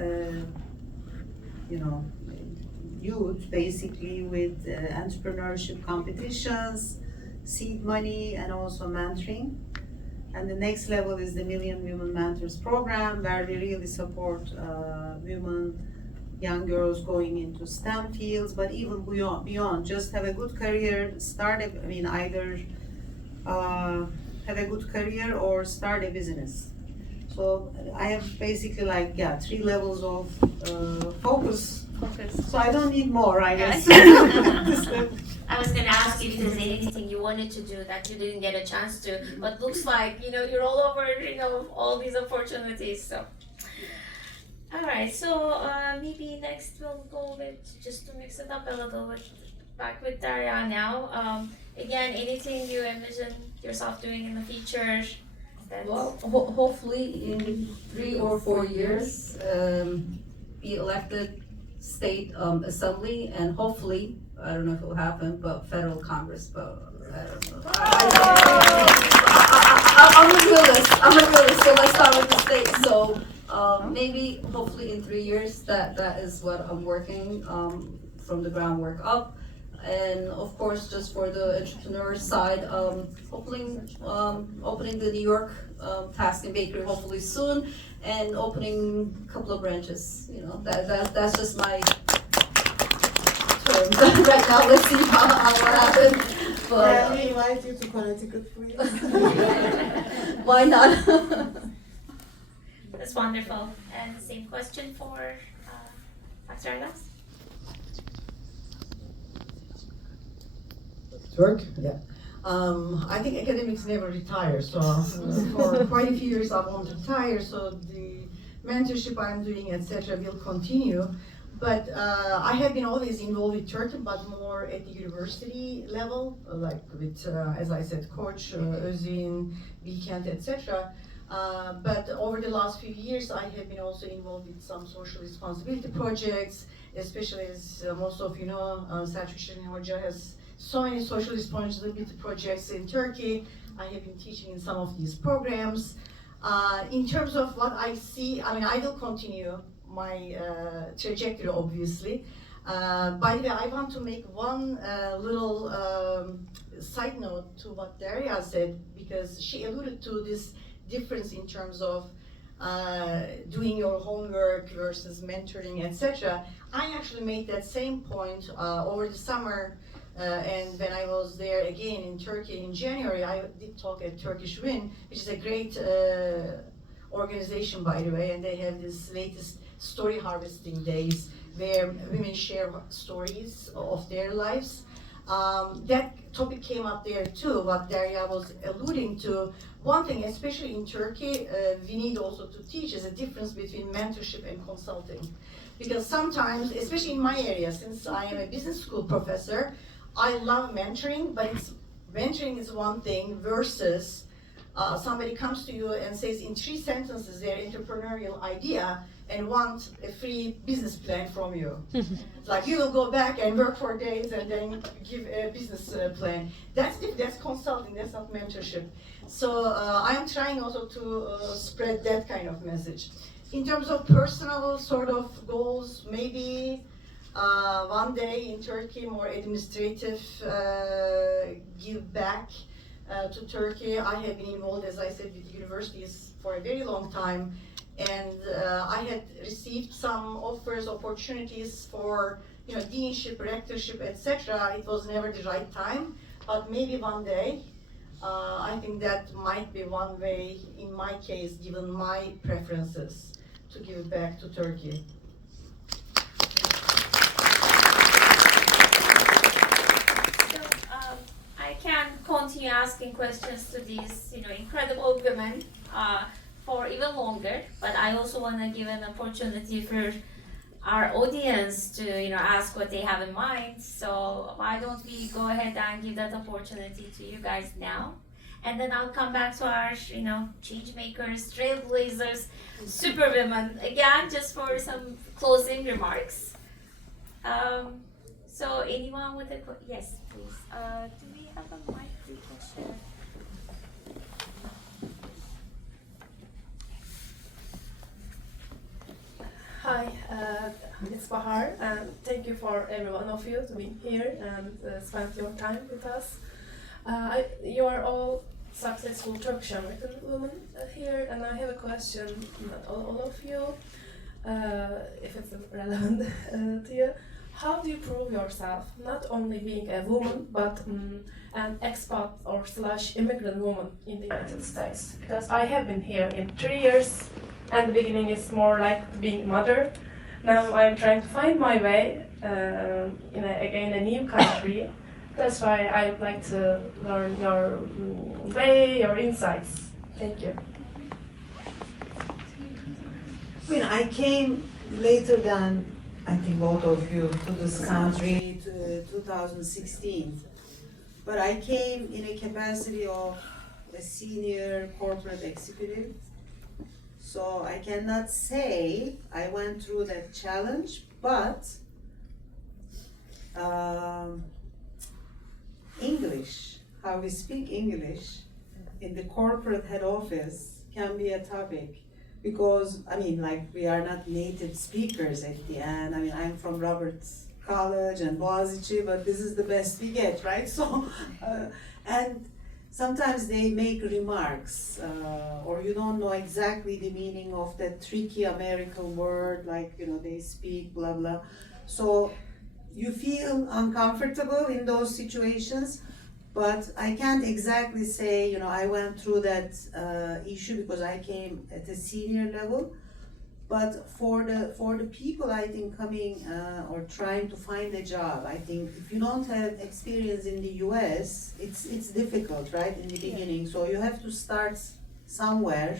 youth, basically with entrepreneurship competitions, seed money, and also mentoring. And the next level is the Million Women Mentors program, where we really support women, young girls going into STEM fields, but even beyond, just have a good career, either have a good career or start a business. So I have basically 3 levels of focus. So I don't need more, I guess. I was going to ask you if there's anything you wanted to do that you didn't get a chance to, but looks like, you're all over, all these opportunities, so. All right, so maybe next we'll go with, just to mix it up a little bit, back with Derya now. Again, anything you envision yourself doing in the future? Well, hopefully in 3 or 4 years, be elected state assembly, and hopefully, I don't know if it will happen, but federal Congress, but I don't know. I'm a realist, so let's start with the state. So maybe, hopefully in 3 years, that is what I'm working from the groundwork up. And of course, just for the entrepreneur side, opening the New York Task and Bakery hopefully soon, and opening a couple of branches. That's just my terms right now. Let's see how what happens. But Can we invite you to Connecticut, please? why not? That's wonderful. And the same question for Dr. Anas? Work? Yeah. I think academics never retire, so for quite a few years I won't retire, so the mentorship I'm doing, etc., will continue. But I have been always involved with Turkey, but more at the university level, like with, as I said, Koç, Özin, Bilkent, etc. But over the last few years, I have been also involved with some social responsibility projects, especially as most of you know, Selçuk Şirin Hoca has so many social responsibility projects in Turkey. I have been teaching in some of these programs. In terms of what I see, I will continue my trajectory, obviously. By the way, I want to make one little side note to what Derya said, because she alluded to this difference in terms of doing your homework versus mentoring, etc. I actually made that same point over the summer. And when I was there again in Turkey in January, I did talk at Turkish Win, which is a great organization, by the way, and they have this latest story harvesting days where women share stories of their lives. That topic came up there too, what Derya was alluding to. One thing, especially in Turkey, we need also to teach is a difference between mentorship and consulting. Because sometimes, especially in my area, since I am a business school professor, I love mentoring, but mentoring is one thing versus somebody comes to you and says in 3 sentences their entrepreneurial idea and want a free business plan from you. It's like you will go back and work for days and then give a business plan. That's consulting, that's not mentorship. So I am trying also to spread that kind of message. In terms of personal sort of goals, maybe one day in Turkey, more administrative give back to Turkey. I have been involved, as I said, with universities for a very long time, and I had received some offers, opportunities for deanship, rectorship, etc. It was never the right time, but maybe one day. I think that might be one way, in my case, given my preferences, to give back to Turkey. I can continue asking questions to these, incredible women for even longer. But I also want to give an opportunity for our audience to, ask what they have in mind. So why don't we go ahead and give that opportunity to you guys now? And then I'll come back to our, change makers, trailblazers, superwomen again, just for some closing remarks. So anyone with a yes, please. Do we have a mic we can share? Hi, it's Bahar, and thank you for every one of you to be here and spend your time with us. You are all successful Turkish American women here, and I have a question, not all of you, if it's relevant to you. How do you prove yourself, not only being a woman, but an expat or / immigrant woman in the United States? Because I have been here in 3 years, and the beginning is more like being a mother. Now I'm trying to find my way in a new country. That's why I would like to learn your way, your insights. Thank you. I came later than I think both of you to this country to 2016, but I came in a capacity of a senior corporate executive. So I cannot say I went through that challenge, but English, how we speak English in the corporate head office can be a topic, because we are not native speakers at the end. I'm from Roberts College and Boğaziçi, but this is the best we get, right? So and sometimes they make remarks, or you don't know exactly the meaning of that tricky American word, they speak blah blah. So you feel uncomfortable in those situations, but I can't exactly say, I went through that issue because I came at a senior level. But for the people, I think, coming or trying to find a job, I think if you don't have experience in the US, it's difficult, right, in the beginning. So you have to start somewhere,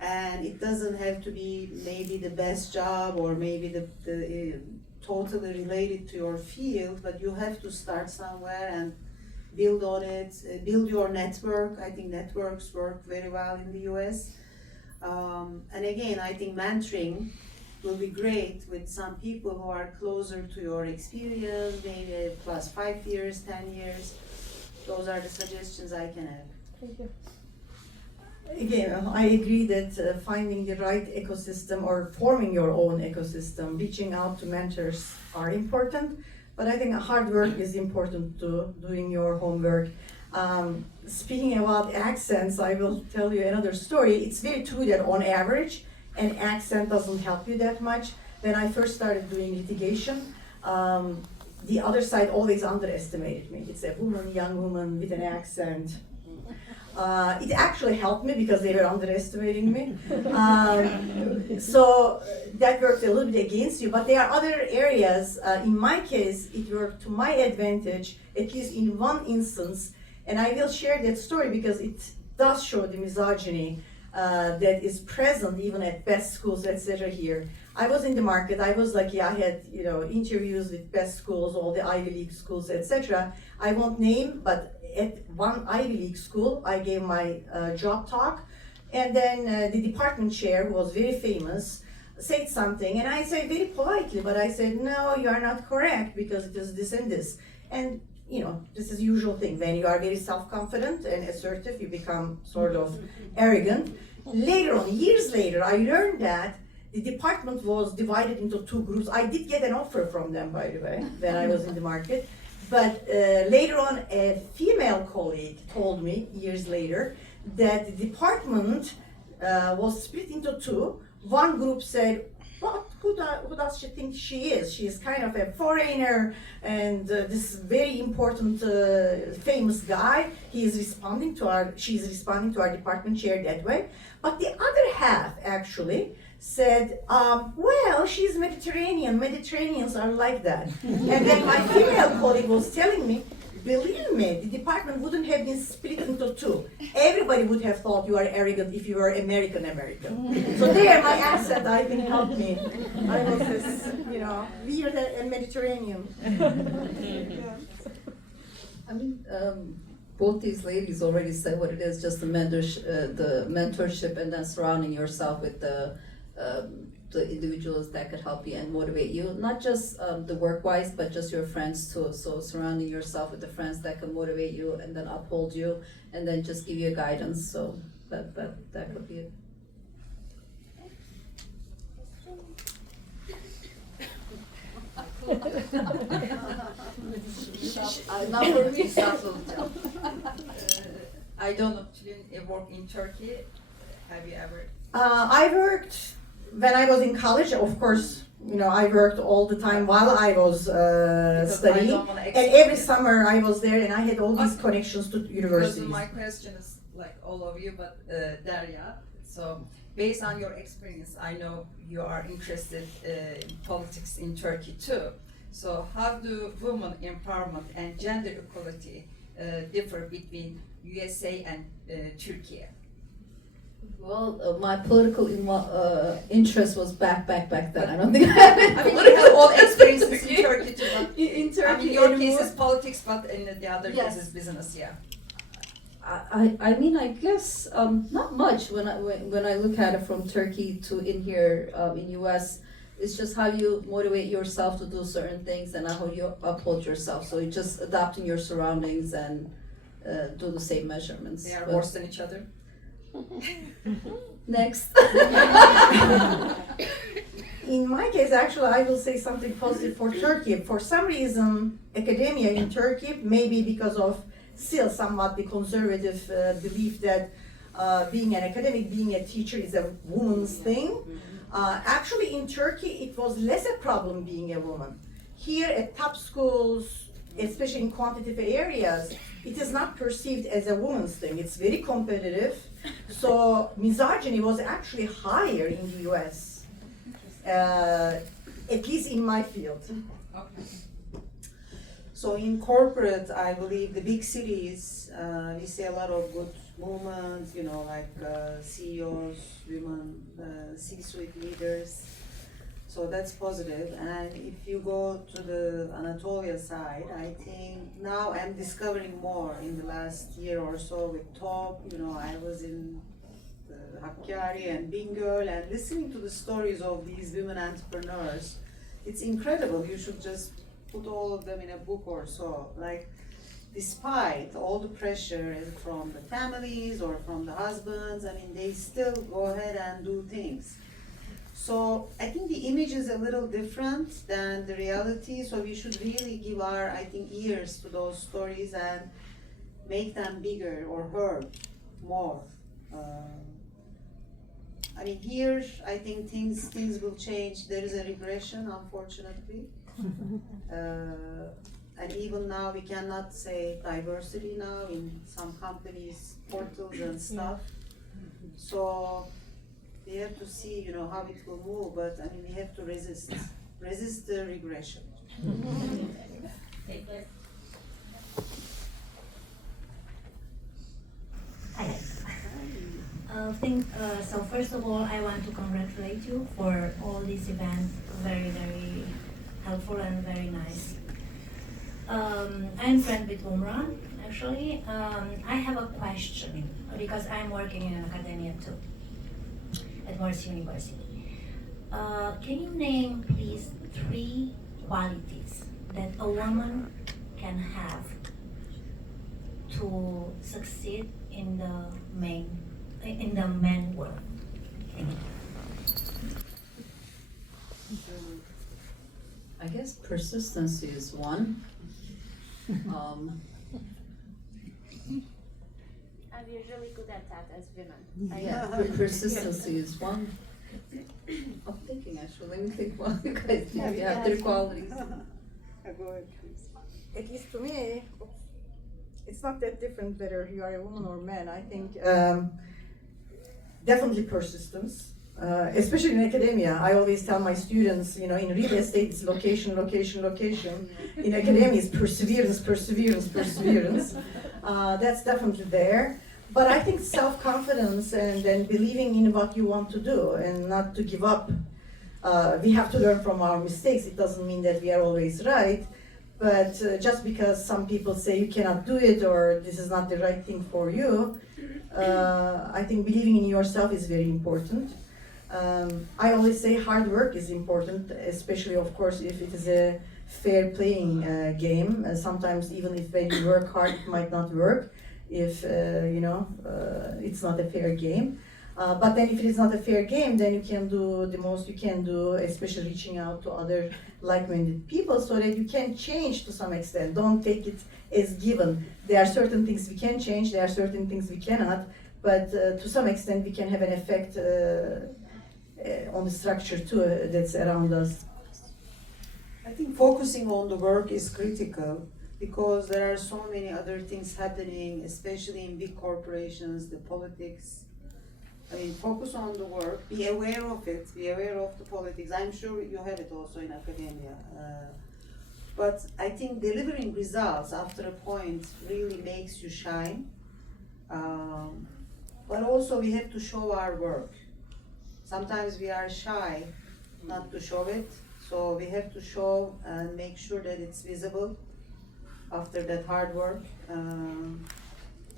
and it doesn't have to be maybe the best job or maybe the totally related to your field, but you have to start somewhere and build on it, build your network. I think networks work very well in the US. And again, I think mentoring will be great with some people who are closer to your experience, maybe plus 5 years, 10 years. Those are the suggestions I can have. Thank you. Again, I agree that finding the right ecosystem or forming your own ecosystem, reaching out to mentors are important, but I think hard work is important too, doing your homework. Speaking about accents, I will tell you another story. It's very true that on average, an accent doesn't help you that much. When I first started doing litigation, the other side always underestimated me. It's a woman, young woman with an accent. It actually helped me because they were underestimating me. So that worked a little bit against you, but there are other areas. In my case, it worked to my advantage, at least in one instance, and I will share that story because it does show the misogyny that is present even at best schools, etc. here. I was in the market. I was lucky. I had, interviews with best schools, all the Ivy League schools, etc. I won't name, but at one Ivy League school, I gave my job talk, and then the department chair, who was very famous, said something, and I said very politely, but I said, no, you are not correct because it is this and this. And this is the usual thing. When you are very self-confident and assertive, you become sort of arrogant. Later on, years later, I learned that the department was divided into two groups. I did get an offer from them, by the way, when I was in the market. But later on, a female colleague told me, years later, that the department was split into two. One group said, who does she think she is? She is kind of a foreigner, and this very important, famous guy. She's responding to our department chair that way. But the other half actually said, well, she's Mediterranean. Mediterraneans are like that. And then my female colleague was telling me, believe me, the department wouldn't have been split into two. Everybody would have thought you are arrogant if you were American. So there, my accent, I think, helped me. I was this, weird and Mediterranean. I mean, both these ladies already said what it is, just the mentorship and then surrounding yourself with the individuals that could help you and motivate you, not just the work-wise, but just your friends too. So surrounding yourself with the friends that can motivate you and then uphold you and then just give you guidance. So that could be it. Not for me. I don't actually work in Turkey. Have you ever? I worked when I was in college. Of course, I worked all the time while I was studying. And every summer I was there, and I had all these connections to universities. Because my question is like all of you, but Derya. So based on your experience, I know you are interested in politics in Turkey too. So how do women empowerment and gender equality differ between USA and Turkey? Well, my political interest was back then. I don't think I have any I mean, you political have all experiences in Turkey too. But in Turkey. I mean, your anymore. case is politics, but in the other Yes. case is business. Yeah. I mean, I guess not much when I look at it from Turkey to in here in US. It's just how you motivate yourself to do certain things and how you uphold yourself. So you just adapting your surroundings and do the same measurements. They are But- worse than each other. Next. In my case, actually, I will say something positive for Turkey. For some reason, academia in Turkey, maybe because of still somewhat the conservative belief that being an academic, being a teacher is a woman's thing. Actually, in Turkey, it was less a problem being a woman. Here at top schools, especially in quantitative areas, it is not perceived as a woman's thing. It's very competitive. So misogyny was actually higher in the US, at least in my field. Okay. So in corporate, I believe the big cities, we see a lot of good movements, like CEOs, women, C-suite leaders. So that's positive. And if you go to the Anatolia side, I think now I'm discovering more in the last year or so with Top. I was in Hakkari and Bingöl and listening to the stories of these women entrepreneurs. It's incredible. You should just put all of them in a book or so. Like, despite all the pressure from the families or from the husbands, they still go ahead and do things. So I think the image is a little different than the reality, so we should really give our, ears to those stories and make them bigger or heard more. Here, I think things will change. There is a regression, unfortunately. and even now we cannot say diversity now in some companies, portals and stuff. So we have to see, you know, how it will move, but I mean, we have to resist the regression. Thank you. Hi. So first of all, I want to congratulate you for all these events. Very, very helpful and very nice. I'm friend with Umran, actually. I have a question because I'm working in academia too, at Morris University. Can you name please 3 qualities that a woman can have to succeed in the men world? Thank you. I guess persistency is one. I'm usually good at that as women. Yeah, persistency is one. I'm thinking actually, let me think what you guys do. You have 3 qualities. Go ahead, please. At least to me, it's not that different whether you are a woman or man. I think definitely persistence, especially in academia. I always tell my students, you know, in real estate it's location, location, location. In academia it's perseverance, perseverance, perseverance. That's definitely there. But I think self-confidence and then believing in what you want to do and not to give up. We have to learn from our mistakes. It doesn't mean that we are always right. But just because some people say you cannot do it or this is not the right thing for you, I think believing in yourself is very important. I always say hard work is important, especially of course if it is a fair playing game. Sometimes even if when you work hard it might not work if it's not a fair game. But then if it is not a fair game, then you can do the most you can do, especially reaching out to other like-minded people so that you can change to some extent. Don't take it as given. There are certain things we can change, there are certain things we cannot, but to some extent we can have an effect on the structure too that's around us. I think focusing on the work is critical because there are so many other things happening, especially in big corporations, the politics. I mean, focus on the work, be aware of it, be aware of the politics. I'm sure you have it also in academia. But I think delivering results after a point really makes you shine. But also we have to show our work. Sometimes we are shy not to show it, so we have to show and make sure that it's visible after that hard work,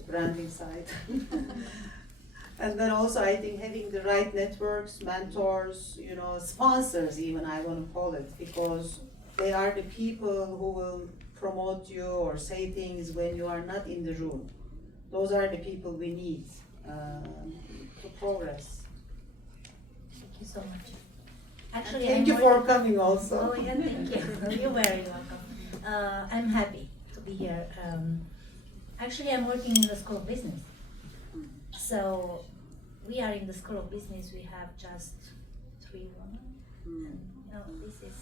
branding side. And then also I think having the right networks, mentors, you know, sponsors even I want to call it, because they are the people who will promote you or say things when you are not in the room. Those are the people we need to progress. Thank you so much. Actually, Thank you for coming also. Oh yeah, thank you. You're very welcome. I'm happy to be here. Actually, I'm working in the School of Business. So we are in the School of Business. We have just 3 women. And, you know, this is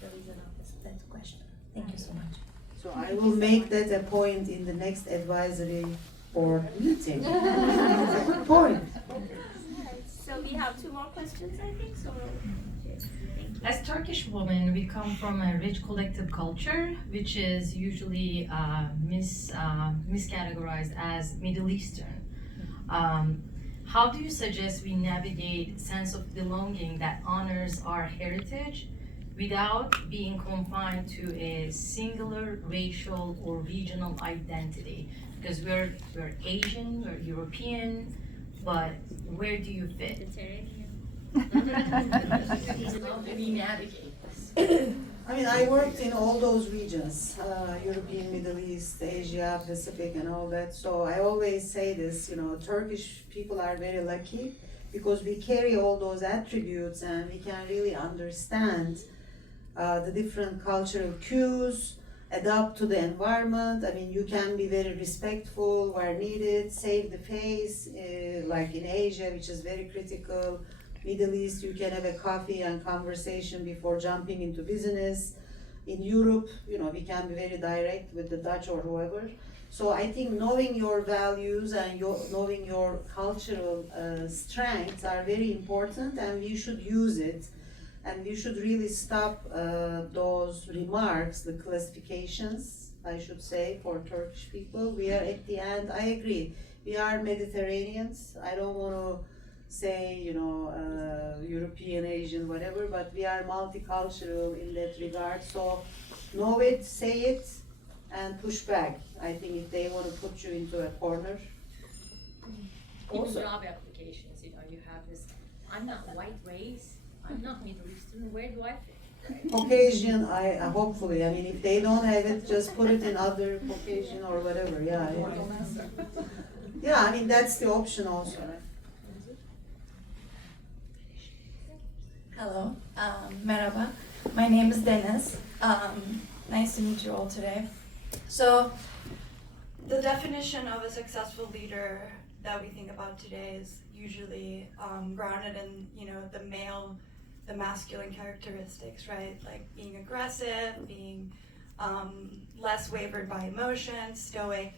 the reason of that question. Thank you so much. So I will make that a point in the next advisory board meeting. Good point. So we have 2 more questions, I think. So thank you. As Turkish women, we come from a rich collective culture, which is usually miscategorized as Middle Eastern. How do you suggest we navigate sense of belonging that honors our heritage without being confined to a singular racial or regional identity? Because we're Asian, we're European, but where do you fit? How do we navigate this? I mean, I worked in all those regions, European, Middle East, Asia, Pacific, and all that. So I always say this, you know, Turkish people are very lucky because we carry all those attributes and we can really understand the different cultural cues, adapt to the environment. I mean, you can be very respectful where needed, save the face, like in Asia, which is very critical. Middle East, you can have a coffee and conversation before jumping into business. In Europe, we can be very direct with the Dutch or whoever. So I think knowing your values and knowing your cultural strengths are very important, and we should use it. And we should really stop those remarks, the classifications, I should say, for Turkish people. We are at the end, I agree, we are Mediterraneans. I don't want to say, European, Asian, whatever, but we are multicultural in that regard. So know it, say it, and push back. I think if they want to put you into a corner. Even Also, job applications, you have this, I'm not white race, I'm not Middle Eastern, where do I fit? Right? Caucasian, hopefully, if they don't have it, just put it in other Caucasian or whatever, yeah. Yeah, that's the option also. Hello, merhaba. My name is Deniz. Nice to meet you all today. So, the definition of a successful leader that we think about today is usually grounded in, the masculine characteristics, right? Like being aggressive, being less wavered by emotions, stoic.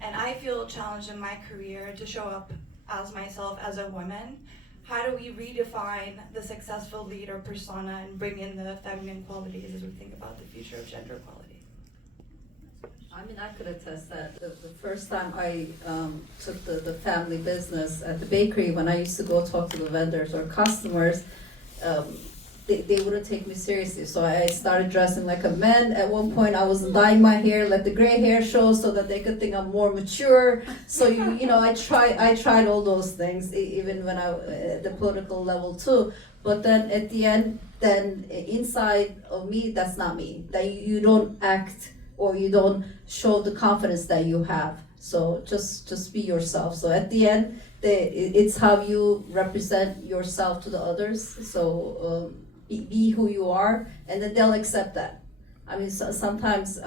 And I feel challenged in my career to show up as myself as a woman. How do we redefine the successful leader persona and bring in the feminine qualities as we think about the future of gender equality? I could attest that the first time I took the family business at the bakery, when I used to go talk to the vendors or customers, they wouldn't take me seriously. So I started dressing like a man. At one point, I was dyeing my hair, let the gray hair show so that they could think I'm more mature. So I tried all those things, even when I at the political level too. But then at the end, inside of me, that's not me. That you don't act or you don't show the confidence that you have. So just be yourself. So at the end, it's how you represent yourself to the others. So be who you are, and then they'll accept that. Sometimes,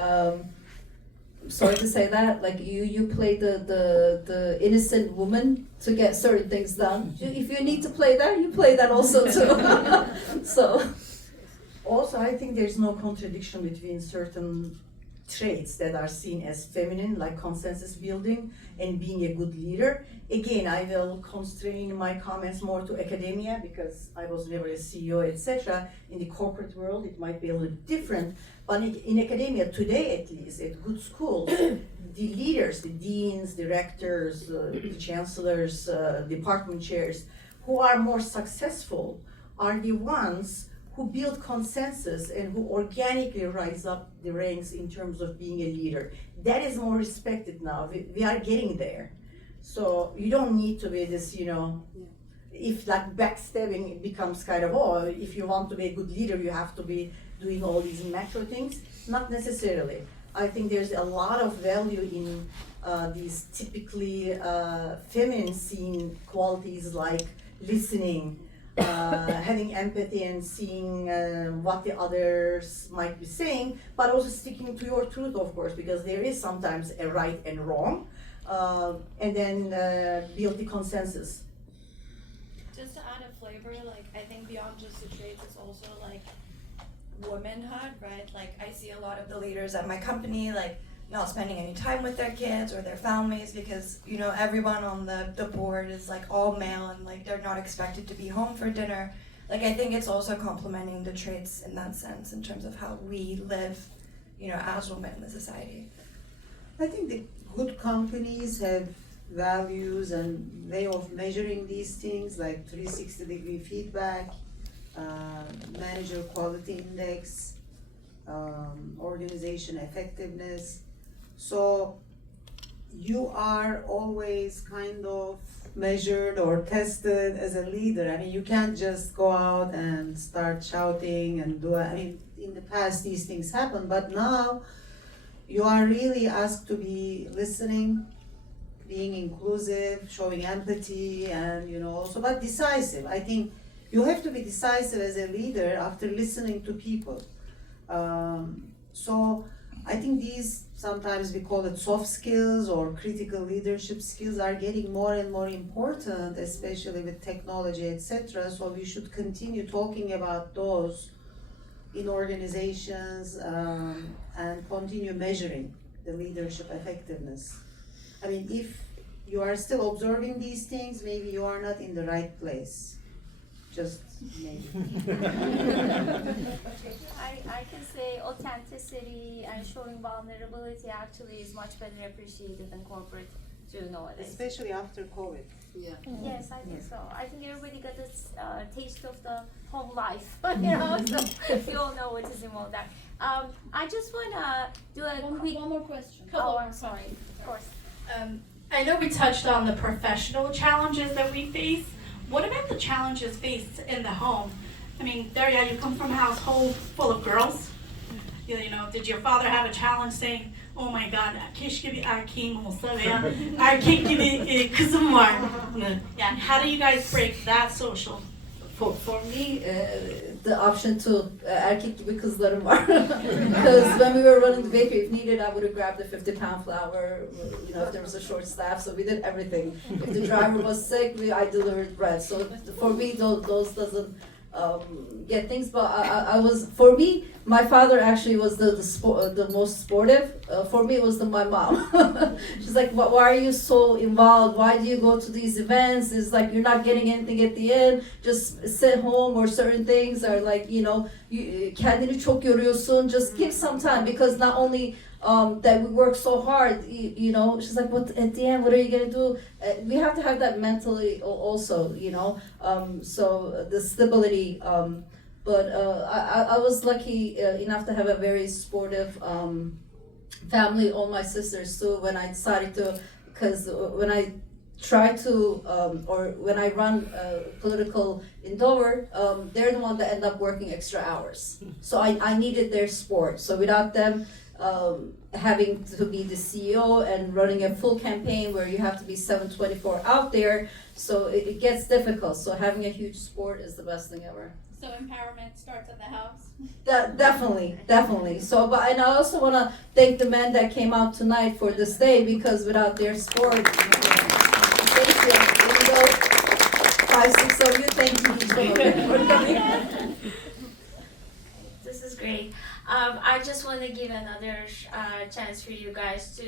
sorry to say that, like you play the innocent woman to get certain things done. If you need to play that, you play that also too. So. Also, I think there's no contradiction between certain traits that are seen as feminine, like consensus building and being a good leader. Again, I will constrain my comments more to academia because I was never a CEO, etc. In the corporate world, it might be a little different, but in academia today, at least at good schools, the leaders, the deans, directors, the chancellors, department chairs, who are more successful are the ones who build consensus and who organically rise up the ranks in terms of being a leader. That is more respected now. We are getting there. So you don't need to be this, if like backstabbing it becomes kind of, if you want to be a good leader, you have to be doing all these macro things. Not necessarily. I think there's a lot of value in these typically feminine seen qualities like listening, having empathy and seeing what the others might be saying, but also sticking to your truth, of course, because there is sometimes a right and wrong, and then build the consensus. Just to add a flavor, I think beyond just the traits, it's also womanhood, right? I see a lot of the leaders at my company, not spending any time with their kids or their families because, everyone on the board is all male and they're not expected to be home for dinner. I think it's also complementing the traits in that sense in terms of how we live, as women in the society. I think the good companies have values and way of measuring these things like 360-degree feedback, manager quality index, organization effectiveness. So you are always kind of measured or tested as a leader. You can't just go out and start shouting and in the past these things happened, but now you are really asked to be listening, being inclusive, showing empathy, and also, but decisive. I think you have to be decisive as a leader after listening to people. So I think these, sometimes we call it soft skills or critical leadership skills, are getting more and more important, especially with technology, etc. So we should continue talking about those in organizations and continue measuring the leadership effectiveness. I mean, if you are still observing these things, maybe you are not in the right place. Just maybe. I can say authenticity and showing vulnerability actually is much better appreciated in corporate too nowadays. Especially after COVID. Yeah. Yes, I think so. I think everybody got this taste of the home life, you know, so we all know what is involved there. I just want to do a quick... One more question. Oh, I'm sorry. Of course. I know we touched on the professional challenges that we face. What about the challenges faced in the home? I mean, Daria, you come from a household full of girls. You know, did your father have a challenge saying, "Oh my God, keşke bir erkeğim olsa veya erkek gibi kızım var." Yani, how do you guys break that social? For me, the option to erkek gibi kızlarım var. Because when we were running the bakery, if needed, I would have grabbed the 50-pound flour, you know, if there was a short staff, so we did everything. If the driver was sick, I delivered bread. So for me, those doesn't get things, but for me, my father actually was the most sportive. For me, it was my mom. She's like, why are you so involved? Why do you go to these events? It's like you're not getting anything at the end. Just sit home, or certain things are like, you know, kendini çok yoruyorsun. Just give some time, because not only that we work so hard, you know, she's like, what at the end, what are you gonna do? We have to have that mentality also, you know, so the stability, but I was lucky enough to have a very sportive family, all my sisters too, when I decided to, because when I try to, or when I run political in Dover, they're the one that end up working extra hours. So I needed their support, so without them, having to be the CEO and running a full campaign where you have to be 7/24 out there, so it gets difficult. So having a huge sport is the best thing ever. So empowerment starts at the house. Definitely. So, and I also want to thank the men that came out tonight for this day, because without their support, thank you. Even though 5-6 of you, thank you each one of you for coming. This is great. I just want to give another chance for you guys to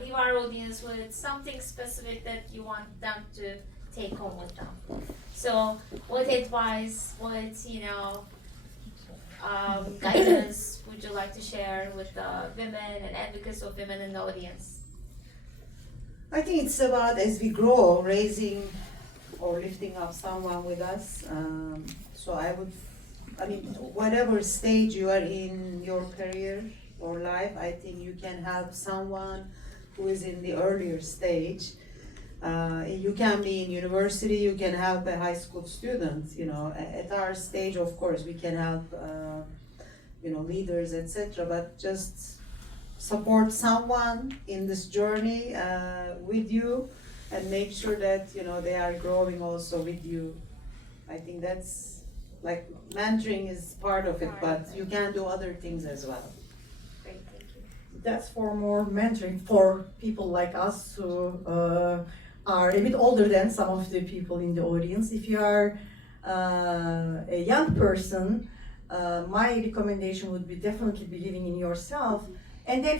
leave our audience with something specific that you want them to take home with them. So, what advice, what guidance would you like to share with the women and advocates of women in the audience? I think it's about, as we grow, raising or lifting up someone with us. So I mean, whatever stage you are in your career or life, I think you can help someone who is in the earlier stage. You can be in university, you can help a high school student, you know. At our stage, of course, we can help, leaders, etc. But just support someone in this journey with you, and make sure that, they are growing also with you. I think that's, like, mentoring is part of it, but you can do other things as well. Great, thank you. That's for more mentoring for people like us who are a bit older than some of the people in the audience. If you are a young person, my recommendation would be definitely believing in yourself, and then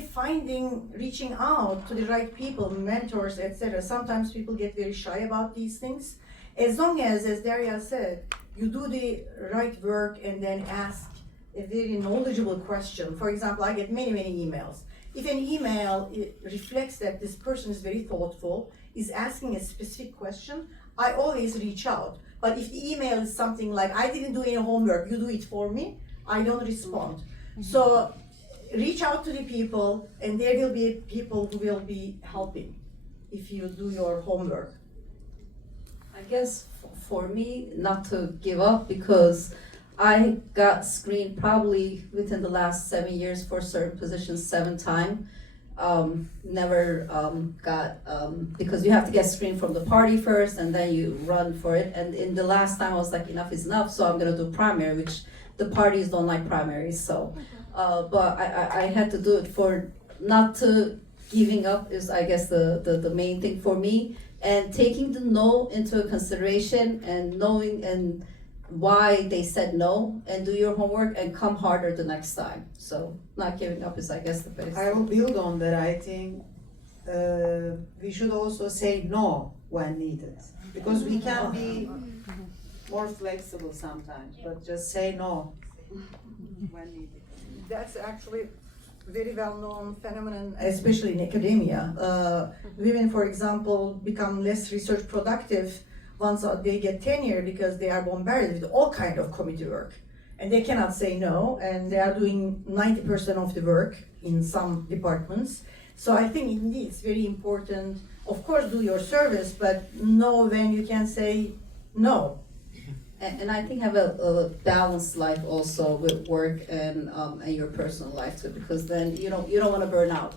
reaching out to the right people, mentors, etc. Sometimes people get very shy about these things. As long as Daria said, you do the right work and then ask a very knowledgeable question. For example, I get many emails. If an email reflects that this person is very thoughtful, is asking a specific question, I always reach out. But if the email is something like, I didn't do any homework, you do it for me, I don't respond. So reach out to the people, and there will be people who will be helping if you do your homework. I guess for me, not to give up, because I got screened probably within the last 7 years for certain positions 7 times. Never got, because you have to get screened from the party first and then you run for it. And in the last time I was like, enough is enough, so I'm gonna do primary, which the parties don't like primaries. So, but I had to do it for not to giving up is, I guess, the main thing for me. And taking the no into consideration, and knowing and why they said no, and do your homework and come harder the next time. So not giving up is, I guess, the best. I will build on that. I think we should also say no when needed, because we can be more flexible sometimes, but just say no when needed. That's actually very well-known phenomenon, especially in academia. Women, for example, become less research productive once they get tenure because they are bombarded with all kind of committee work, and they cannot say no, and they are doing 90% of the work in some departments. So I think indeed it's very important. Of course, do your service, but know when you can say no. And I think have a balanced life also with work and your personal life too, because then you don't want to burn out,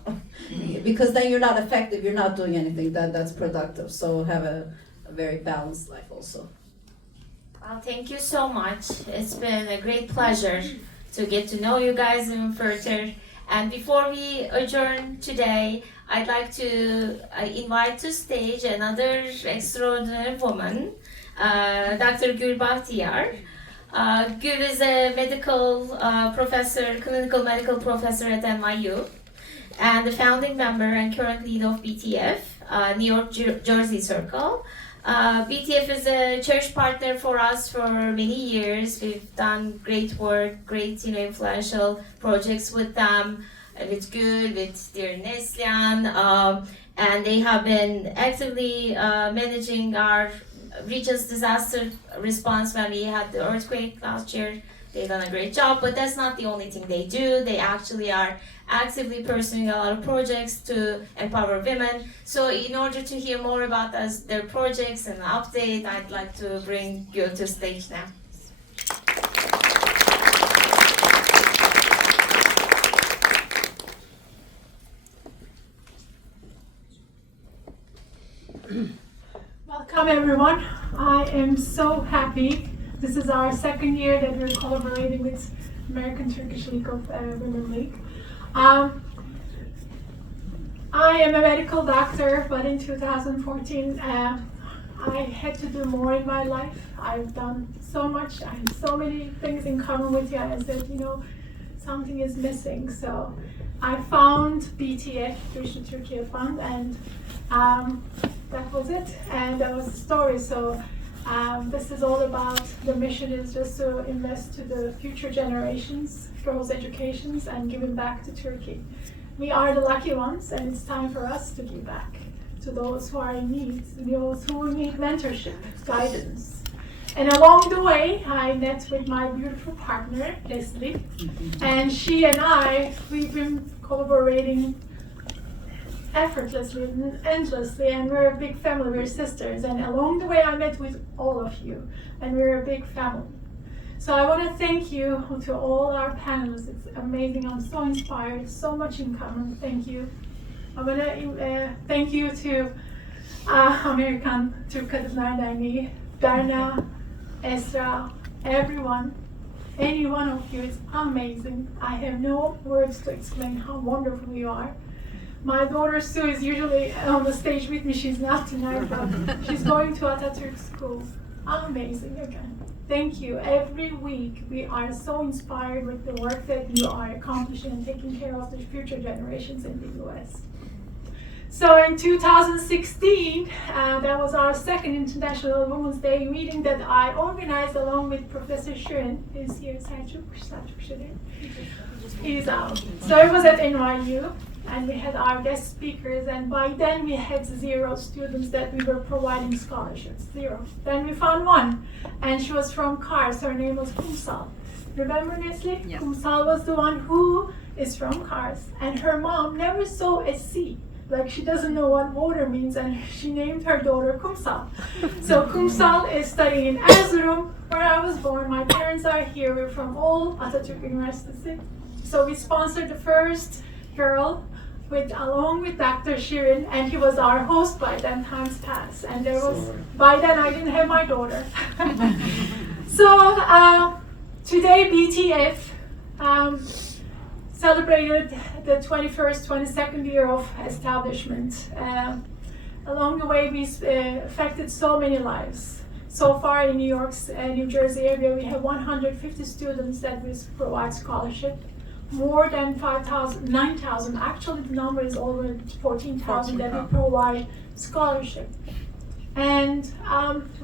because then you're not effective, you're not doing anything that's productive. So have a very balanced life also. Well, thank you so much. It's been a great pleasure to get to know you guys even further. And before we adjourn today, I'd like to invite to stage another extraordinary woman, Dr. Gül Bahtiyar. Gül is a medical professor, clinical medical professor at NYU, and the founding member and current lead of BTF, New York Jersey Circle. BTF is a church partner for us for many years. We've done great work, great influential projects with them, with Gül, with dear Neslihan, and they have been actively managing our region's disaster response when we had the earthquake last year. They've done a great job, but that's not the only thing they do. They actually are actively pursuing a lot of projects to empower women. So in order to hear more about their projects and update, I'd like to bring Gül to stage now. Welcome everyone. I am so happy. This is our second year that we're collaborating with American Turkish League of Women League. I am a medical doctor, but in 2014 I had to do more in my life. I've done so much. I have so many things in common with you. I said, something is missing. So I found BTF, Turkish Turkey Fund, and that was it. And that was the story. So this is all about, the mission is just to invest to the future generations, girls' educations, and giving back to Turkey. We are the lucky ones, and it's time for us to give back to those who are in need, those who need mentorship, guidance. And along the way, I met with my beautiful partner, Leslie, and she and we've been collaborating effortlessly and endlessly, and we're a big family, we're sisters, and along the way I met with all of you, and we're a big family. So I want to thank you to all our panelists. It's amazing, I'm so inspired, so much in common. Thank you. I want to thank you to American Türk Kadınlar Derneği, Berna, Esra, everyone. Any one of you is amazing. I have no words to explain how wonderful you are. My daughter Sue is usually on the stage with me. She's not tonight, but she's going to Atatürk School. Amazing again. Thank you. Every week we are so inspired with the work that you are accomplishing and taking care of the future generations in the US. So in 2016, that was our second International Women's Day meeting that I organized along with Professor Shirin. He's here, Selçuk Shirin. He's out. So it was at NYU, and we had our guest speakers, and by then we had 0 students that we were providing scholarships, 0. Then we found one, and she was from Kars. Her name was Kumsal. Remember, Nesli? Yeah. Kumsal was the one who is from Kars, and her mom never saw a sea. Like, she doesn't know what water means, and she named her daughter Kumsal. So Kumsal is studying in Erzurum, where I was born. My parents are here. We're from all Atatürk University. So we sponsored the first girl along with Dr. Shirin, and he was our host by then. Times passed, and by then I didn't have my daughter. So today BTF celebrated the 22nd year of establishment. Along the way we affected so many lives. So far in New York's New Jersey area, we have 150 students that we provide scholarship. More than 9,000, actually the number is over 14,000 that we provide scholarship. And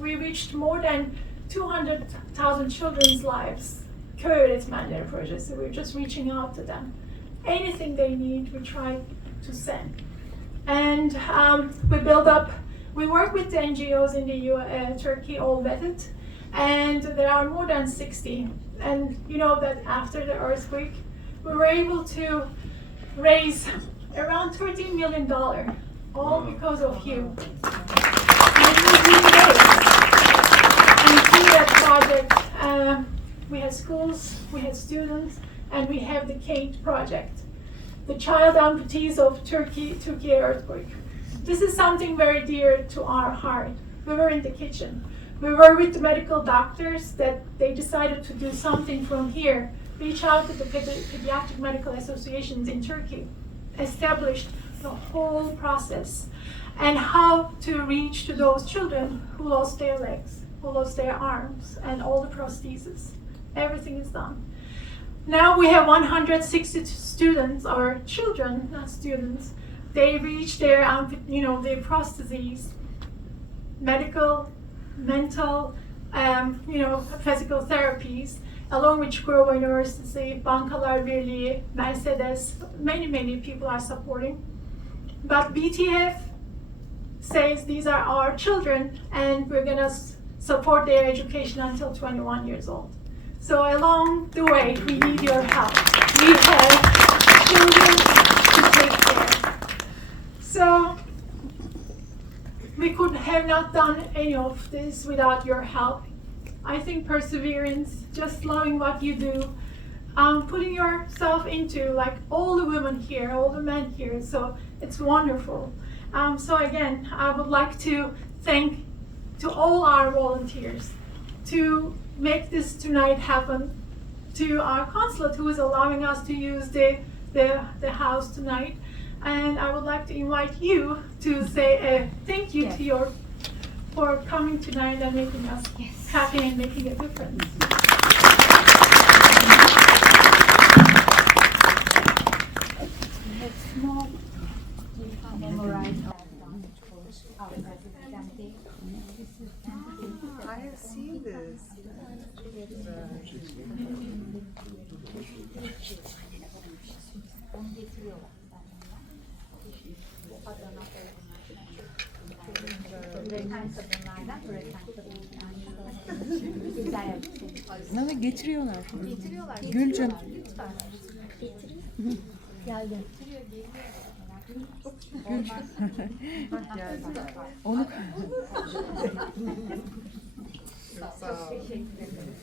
we reached more than 200,000 children's lives, öğretmenleri project, so we're just reaching out to them. Anything they need, we try to send. And we work with the NGOs in the Turkey, all vetted, and there are more than 60. And you know that after the earthquake, we were able to raise around $13 million, all because of you. And it was really great. And through that project, we had schools, we had students, and we have the Kate project, the child amputees of Turkey earthquake. This is something very dear to our heart. We were in the kitchen. We were with the medical doctors that they decided to do something from here, reach out to the pediatric medical associations in Turkey, established the whole process and how to reach to those children who lost their legs, who lost their arms, and all the prostheses. Everything is done. Now we have 160 students, or children, not students. They reach their, their prostheses, medical, mental, physical therapies, along with Çukurova University, Bankalar Birliği, Mercedes, many people are supporting. But BTF says these are our children and we're gonna support their education until 21 years old. So along the way, we need your help. We have children to take care. So we could have not done any of this without your help. I think perseverance, just loving what you do, putting yourself into, like all the women here, all the men here, so it's wonderful. So again, I would like to thank to all our volunteers to make this tonight happen, to our consulate who is allowing us to use the house tonight, and I would like to invite you to say a thank you to for coming tonight and making us happy and making a difference. I have seen this. Nasıl getiriyorlar? Gülcüm. Geldi. Onu Sağ ol. Teşekkür ederim.